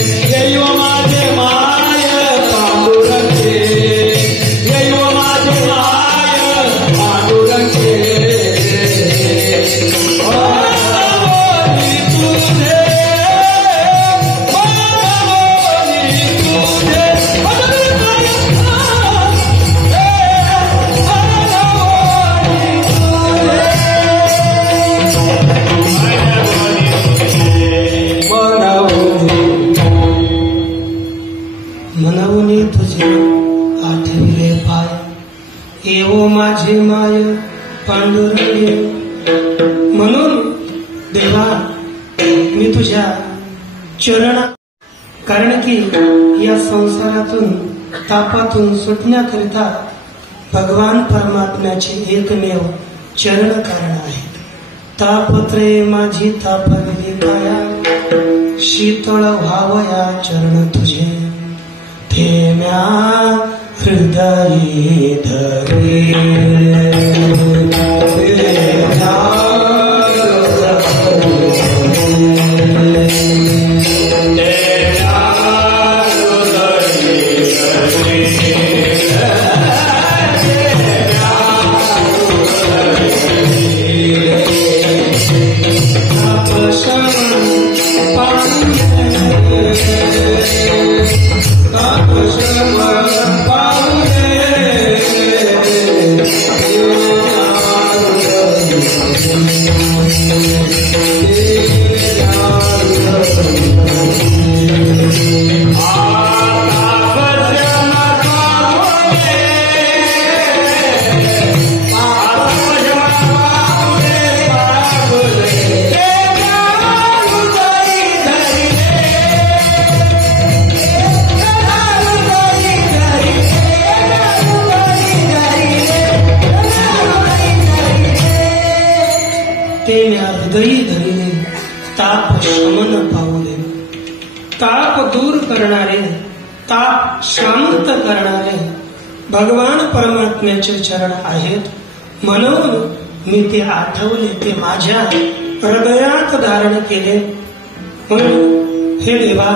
येऊ माझे माय पांडुरंगे येऊ माझे माय पांडुरंगे मनवून तुझे आठविले पाय येवो माझे माय पांडुरंगे. म्हणून देवा मी तुझ्या चरणा कारण की या संसारातून तापातून सुटण्याकरिता भगवान परमात्म्याचे एकमेव चरण कारण आहे. तापत्रे माझी तापविली काया शीतळ व्हावया चरण तुझे थेम्या हृदयी धरे. हृदयी धरिले ताप शमन पावले. ताप दूर करणारे ताप शांत करणारे भगवान परमात्म्याचे चरण आहेत. म्हणून मी ते आठवले ते माझ्या हृदयात धारण केले. म्हणून हे देवा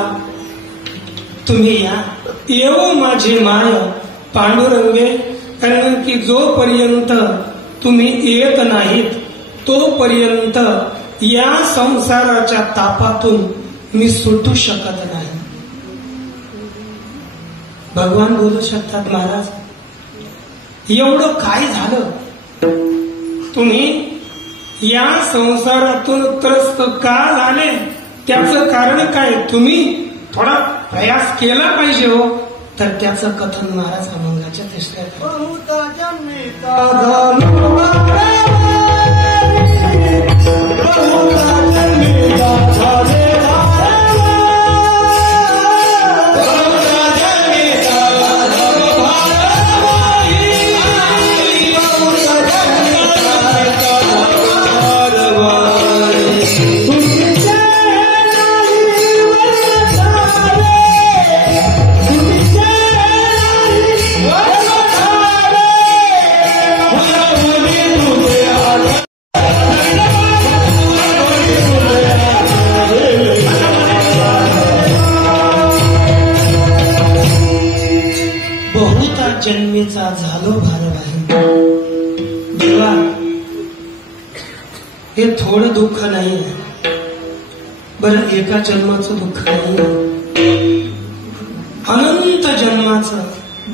तुम्ही या येवो माझे माय पांडुरंगे. कारण की जोपर्यंत तुम्ही येत नाहीत तोपर्यंत या संसाराच्या तापातून मी सुटू शकत नाही. भगवान बोलू शकतात महाराज एवढं काय झालं तुम्ही या संसारातून त्रस्त का झाले त्याचं कारण काय तुम्ही थोडा प्रयास केला पाहिजे हो. तर त्याचं कथन महाराज अभंगाच्या तिसऱ्या जन्मेचा झालो भारवाही. देवा हे थोडं दुःख नाही बरं एका जन्माचं दुःख नाही अनंत जन्माचं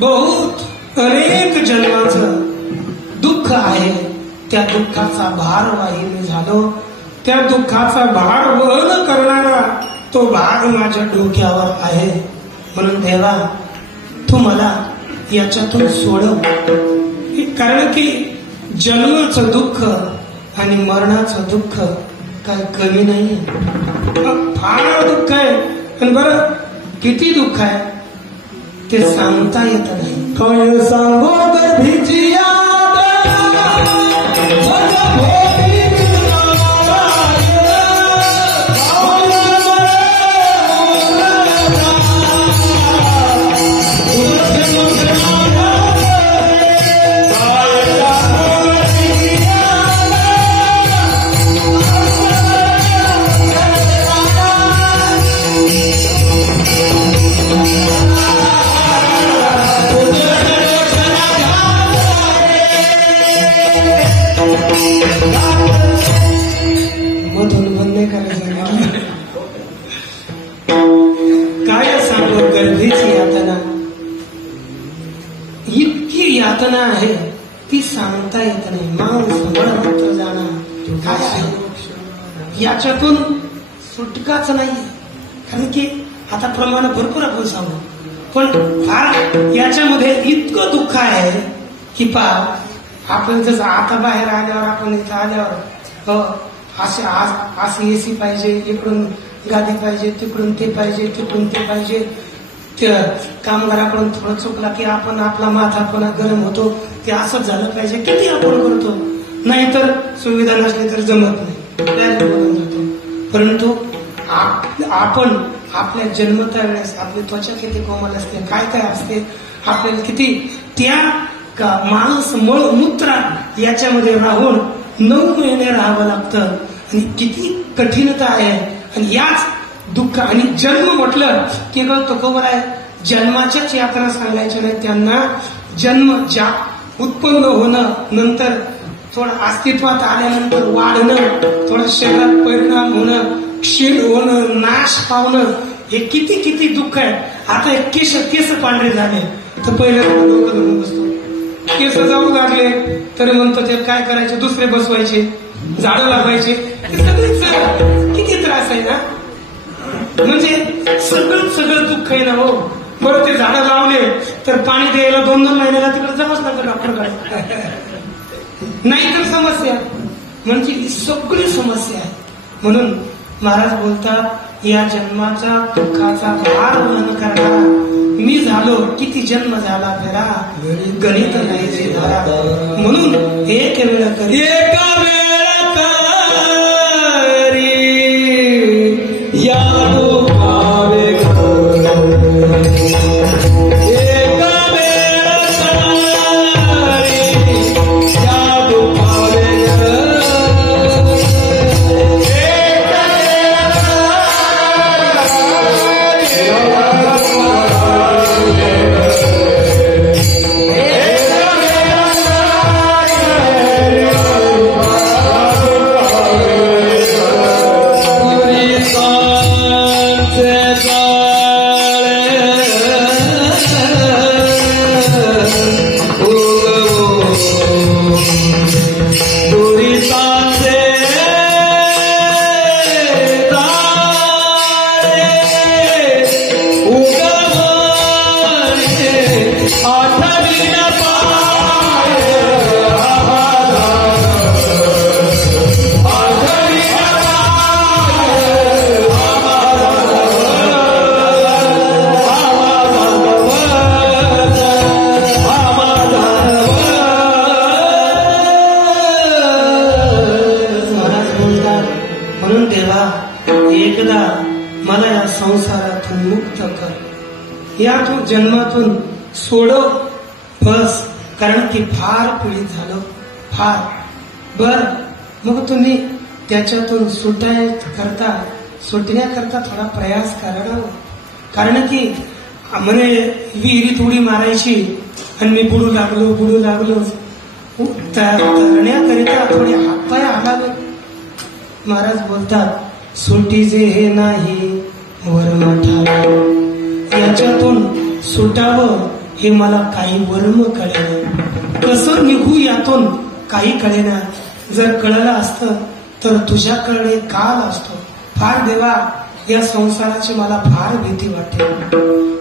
बहुत अनेक जन्माचं दुःख आहे. त्या दुःखाचा भारवाही मी झालो. त्या दुःखाचा भार वहन करणारा तो भाग माझ्या डोक्यावर आहे. म्हणून देवा तू मला याच्यातून सोडव. कारण की जन्माचं दुःख आणि मरणाचं दुःख काय कमी नाही फार दुःख आहे. आणि बरं किती दुःख आहे ते सांगता येत नाही. काय सांगो गर्भीची यातना आहे ती सांगता येत नाही. माणूस बळवंत जाणं काय आहे, याच्यातून सुटकाच नाहीये. कारण की आता प्रमाण भरपूर आपण सांगू, पण याच्यामध्ये इतकं दुःख आहे की आपण जसं आता बाहेर आल्यावर, आपण इथं आल्यावर असे एसी पाहिजे, इकडून गादी पाहिजे, तिकडून ते पाहिजे, तिकडून ते पाहिजे. कामगाराकडून थोडं चुकला की आपण आपला माथा पुन्हा गरम होतो, ते असंच झालं पाहिजे, किती आपण करतो. नाहीतर सुविधा नसली तर जमत नाही, बोलून जातो. परंतु आपण आपल्या जन्मता वेळेस आपली त्वचा किती कोमल असते, काय काय असते, आपल्याला किती त्या मांस मळ मूत्र याच्यामध्ये राहून 9 महिने राहावं लागतं. आणि किती कठीणता आहे. आणि याच दुःख आणि जन्म म्हटलं की तुकोबर आहे, जन्माच्याच यात्रा सांगायच्या नाही त्यांना. जन्म ज्या उत्पन्न होणं, नंतर थोडं अस्तित्वात आल्यानंतर वाढणं, थोडं शरीरात परिणाम होणं, क्षीण होणं, नाश पावणं, हे किती किती दुःख आहे. आता केस पांढरे झाले तर पहिले डोकं धरून बसतो. केस जाऊ लागले तर म्हणतो ते काय करायचे, दुसरे बसवायचे, झाडं लावायचे. किती त्रास आहे ना. म्हणजे सगळं दुःख आहे ना हो. बरं ते झाडं लावले तर पाणी द्यायला 2-2 महिन्याला तिकडे जावंच लागतं डॉक्टरकडे. नाहीतर समस्या, म्हणजे ही सगळी समस्या आहे. म्हणून महाराज बोलतात, या जन्माचा दुःखाचा भार वहन करणारा मी झालो, किती जन्म झाला फेरा, गणित नाही जे धरा. म्हणून एक वेळ करी, एका वेळ करी या दुःखावे यातून जन्मातून सोडव बस. कारण की फार पीडित झालो, फार. बर मग तुम्ही त्याच्यातून सुटण्याकरता थोडा प्रयास करा. कारण की म्हणे विहिरीत उडी मारायची आणि मी बुडू लागलो तरण्याकरिता थोडे हातपाय हलावे. महाराज बोलतात, सुटी जे हे नाही वर्म ठाव, याच्यातून सुटावं हे मला काही वर्म कळेना. कसं निघू यातून काही कळेना. जर कळलं असतं तर तुझ्याकडे काल असतो. फार देवा, या संसाराची मला फार भीती वाटते,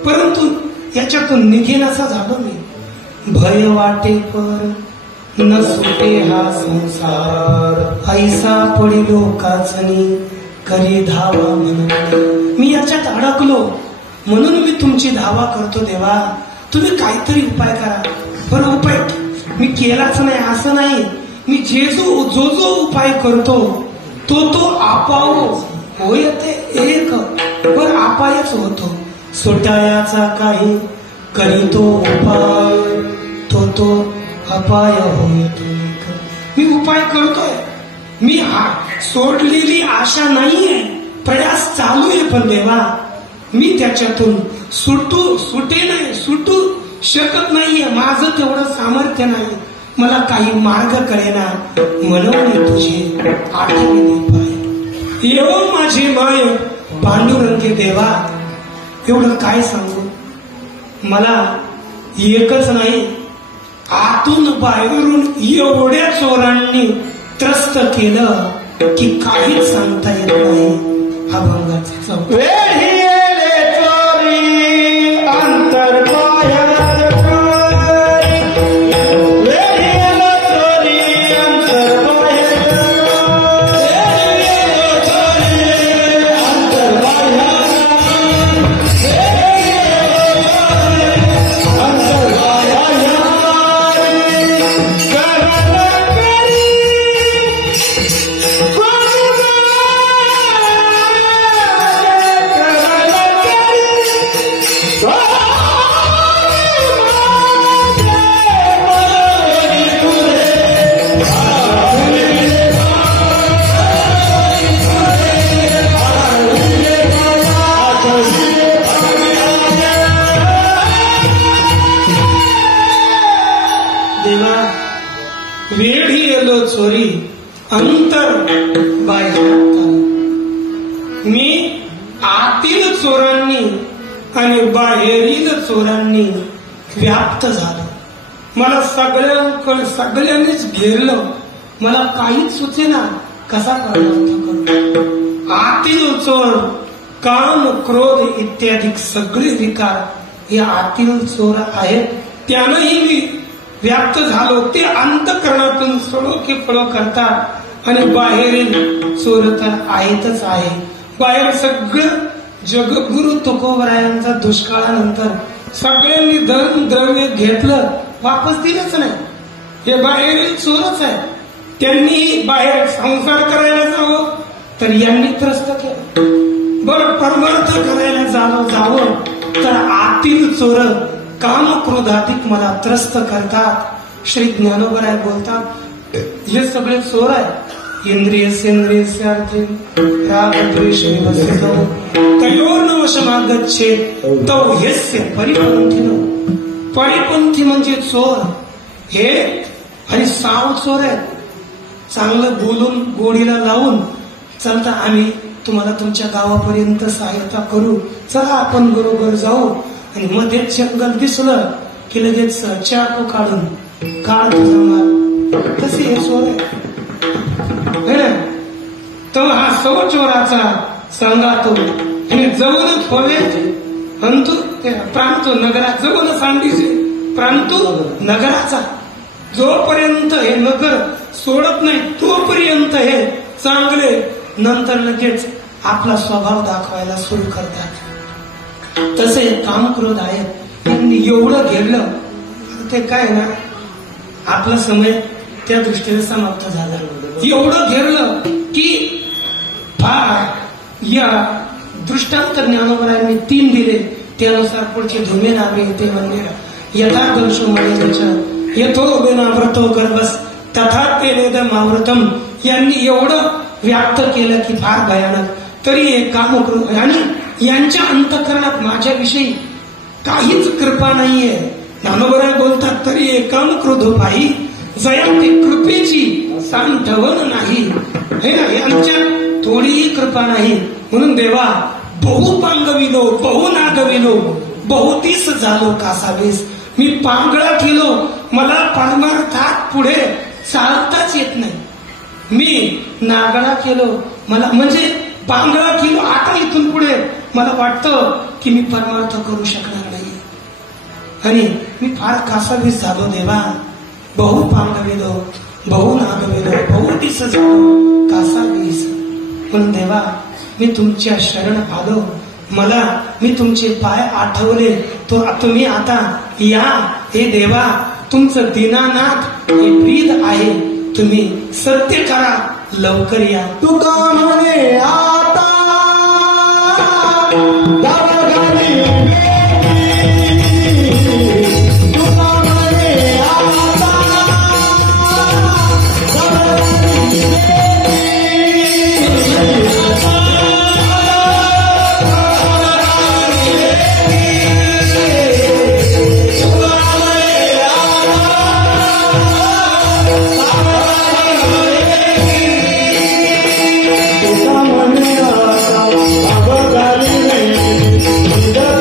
परंतु याच्यातून निघेनासा झालो मी. भय वाटे पर न सुटे हा संसार, ऐसा पडिलो काचनी करी धावा म्हणून. मी याच्यात अडकलो म्हणून मी तुमची धावा करतो देवा. तुम्ही काहीतरी उपाय करा. बरं उपाय मी केलाच नाही असं नाही. मी जो उपाय करतो तो आपाओ होय ते एक. पण अपायच होतो. सुटायाचा काही करीतो उपाय, तो अपाय होय तो एक. मी उपाय करतोय. मी सोडलेली आशा नाहीये, प्रयास चालू आहे. पण देवा, मी त्याच्यातून सुटू शकत नाहीये. माझं तेवढं सामर्थ्य नाही. मला काही मार्ग कळेना. म्हणून तुझे आठवणी पाय येऊ माझी माय पांडुरंगी देवा. एवढं काय सांगू. मला एकच नाही आतून बाहेरून एवढ्या चोरांनी त्रस्त केलं की काहीच सांगता येत नाही. अभंगाचा चौथा. वेढीले चोरी अंतर पायात चोरी, वेढीले चोरी अंतर पायात चोरी, अंतर पायात अंतर देवा वेढी येलो चोरी अंतर बाहेर. मी आतील चोरांनी आणि बाहेरील चोरांनी व्याप्त झालो. मला सगळ्यांनीच घेरलं. मला काहीच सुचेना कसा अर्थ करू. आतील चोर काम क्रोध इत्यादी सगळे विकार हे आतील चोर आहेत. त्यानंही मी व्याप्त झालो. ते अंतःकरणातून सडो की फळो करतात आणि बाहेरील चोर तर आहेतच आहे. बाहेर सगळं जगगुरु तुकोबरायांचा दुष्काळानंतर सगळ्यांनी धन द्रव्य घेतलं, वापस दिलंच नाही. हे बाहेरील चोरच आहे. त्यांनी बाहेर संसार करायला जावं तर यांनी त्रस्त केलं. बरं परमार्थ करायला जावं तर आतील चोर काम क्रोधाधिक मला त्रस्त करतात. श्री ज्ञानोबराय बोलतात हे सगळे चोर आहे. इंद्रिय सेंद्रिय राग द्वेष तयोर्न वशमागच्छे तव यस्य परिपंथीनो. परिपंथी म्हणजे चोर हे आणि साव चोर आहे. चांगलं बोलून गोडीला लावून चलता आम्ही तुम्हाला तुमच्या गावापर्यंत सहायता करू, चला आपण बरोबर जाऊ. आणि मध्ये जंगल दिसलं की लगेच चाकू काढून काढ तुझा माल. तसे हे चोर आहे. तो हा सौ चोराचा सांगा तो हे जवळच होवे अंतु प्रांतो नगरात जवळ सांगीचे प्रांतो नगराचा. जोपर्यंत हे नगर सोडत नाही तोपर्यंत हे चांगले नंतर लगेच आपला स्वभाव दाखवायला सुरू करतात. तसे काम क्रोध आहेत. त्यांनी एवढं घेरलं ते काय ना आपला समय त्या दृष्टीने समाप्त झाला. एवढं घेरलं की फार या दृष्टांत ज्ञानोबरायांनी 3 दिले. त्यानुसार पुढचे धुमे नावे ते मंदिर यथा दर्शो मणिच्या यथो विनाव्रतो गर्भस तथा ते वेदमावृतम. यांनी एवढं व्याप्त केलं की फार भयानक. तरी हे कामक्रोध आणि यांच्या अंतःकरणात माझ्याविषयी काहीच कृपा नाहीये. ज्ञानोबराय बोलतात तरी हे कामक्रोध पाही जया ते कृपेची सांठवण नाही. हे ना यांच्या थोडीही कृपा नाही. म्हणून देवा बहु पांगविलो बहु नागविलो बहुतीस झालो कासावीस. मी पांगळा केलो, मला परमार्थात पुढे चालताच येत नाही. मी नागळा केलो, मला म्हणजे पांगळा केलो, आता इथून पुढे मला वाटतं की मी परमार्थ करू शकणार नाही. आणि मी फार कासावीस झालो देवा. बहु पांगविलो बहु नागविलो बहुतीस झालो कासावीस. पण देवा मी तुमच्या शरण आलो. मी तुमचे पाय आठवले. तो तुम्ही आता या. हे देवा तुमचं दीनानाथ हे प्रीत आहे. तुम्ही सत्य करा, लवकर या. तुका म्हणे आता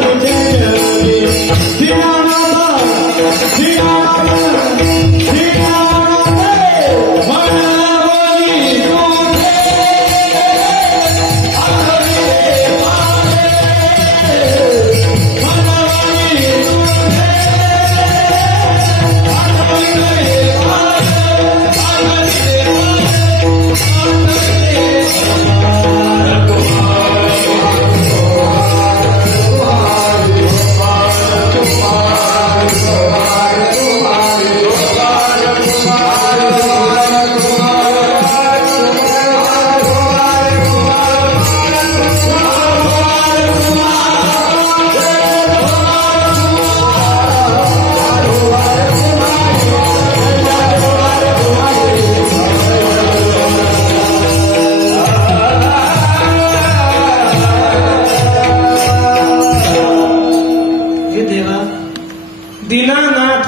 तुझे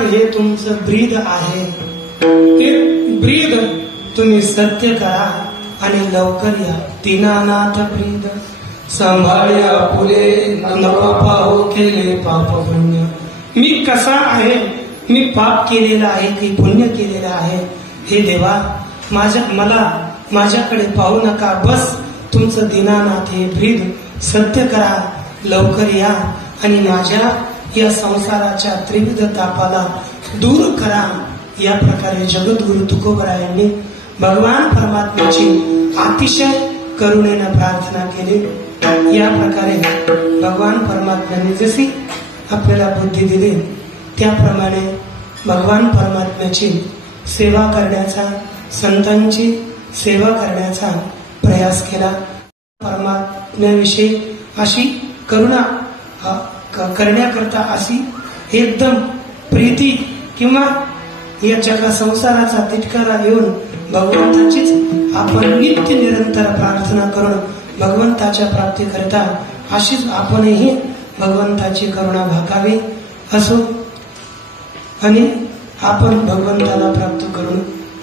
दीनानाथ हे तुमचं ब्रीद आहे. ते ब्रीद तुम्ही सत्य करा आणि लवकर या. दीनानाथ ब्रीद सांभाळ्या फुले नको पाहू केले पाप पुण्य. मी कसा आहे, मी पाप केलेला आहे की पुण्य केलेलं आहे, हे देवा मला माझ्याकडे पाहू नका. बस तुमचं दीनानाथ हे ब्रीद सत्य करा, लवकर या आणि माझ्या या संसाराच्या त्रिविध तापाला दूर करा. या प्रकारे जगद्गुरु तुकोबरायांनी भगवान परमात्म्याची अतिशय करुणेनं प्रार्थना केली. या प्रकारे भगवान परमात्म्याने जशी आपल्याला बुद्धी दिली त्याप्रमाणे भगवान परमात्म्याची सेवा करण्याचा, संतांची सेवा करण्याचा प्रयास केला. परमात्म्याविषयी अशी करुणा करण्याकरता अशी एकदम प्रीती किंवा या जगा संसाराचा तिटकारा येऊन भगवंताचीच आपण नित्य निरंतर प्रार्थना करून भगवंताच्या प्राप्तीकरिता अशीच आपणही भगवंताची करुणा भागावी असो आणि आपण भगवंताला प्राप्त करून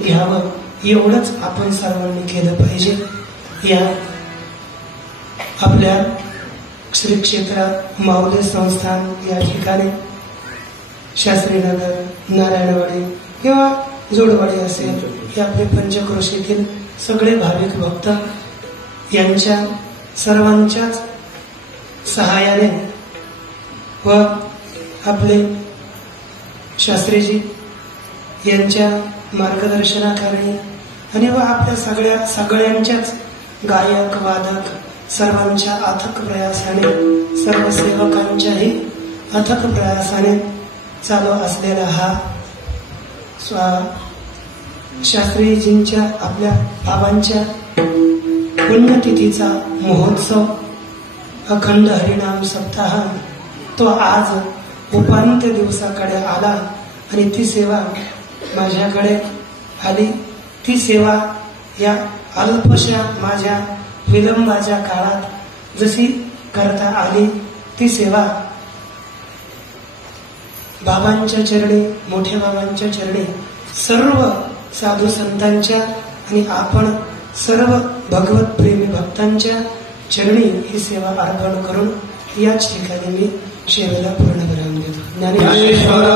घ्यावं एवढंच आपण सर्वांनी केलं पाहिजे. या आपल्या श्री क्षेत्रात माऊली संस्थान या ठिकाणी शास्त्रीनगर, नारायणवाडी किंवा जोडवाडी असेल, हे आपले पंचक्रोशीतील सगळे भाविक भक्त यांच्या सर्वांच्याच सहाय्याने व आपले शास्त्रीजी यांच्या मार्गदर्शनाखाली आणि व आपल्या सगळ्यांच्याच गायक वादक सर्वांच्या अथक प्रयासाने, सर्व सेवकांच्याही अथक प्रयासाने चालू असलेला हा शास्त्रीजींच्या आपल्या बाबांच्या पुण्यतिथीचा महोत्सव अखंड हरिनाम सप्ताह तो आज उपांत्य दिवसाकडे आला आणि ती सेवा माझ्याकडे आली. ती सेवा या अल्पशा माझ्या विलंबाच्या काळात जशी करता आली ती सेवा बाबांच्या चरणी, मोठ्या बाबांच्या चरणी, सर्व साधू संतांच्या आणि आपण सर्व भगवत प्रेमी भक्तांच्या चरणी ही सेवा अर्पण करून याच ठिकाणी मी सेवेला पूर्ण विराम देतो. ज्ञानेश्वर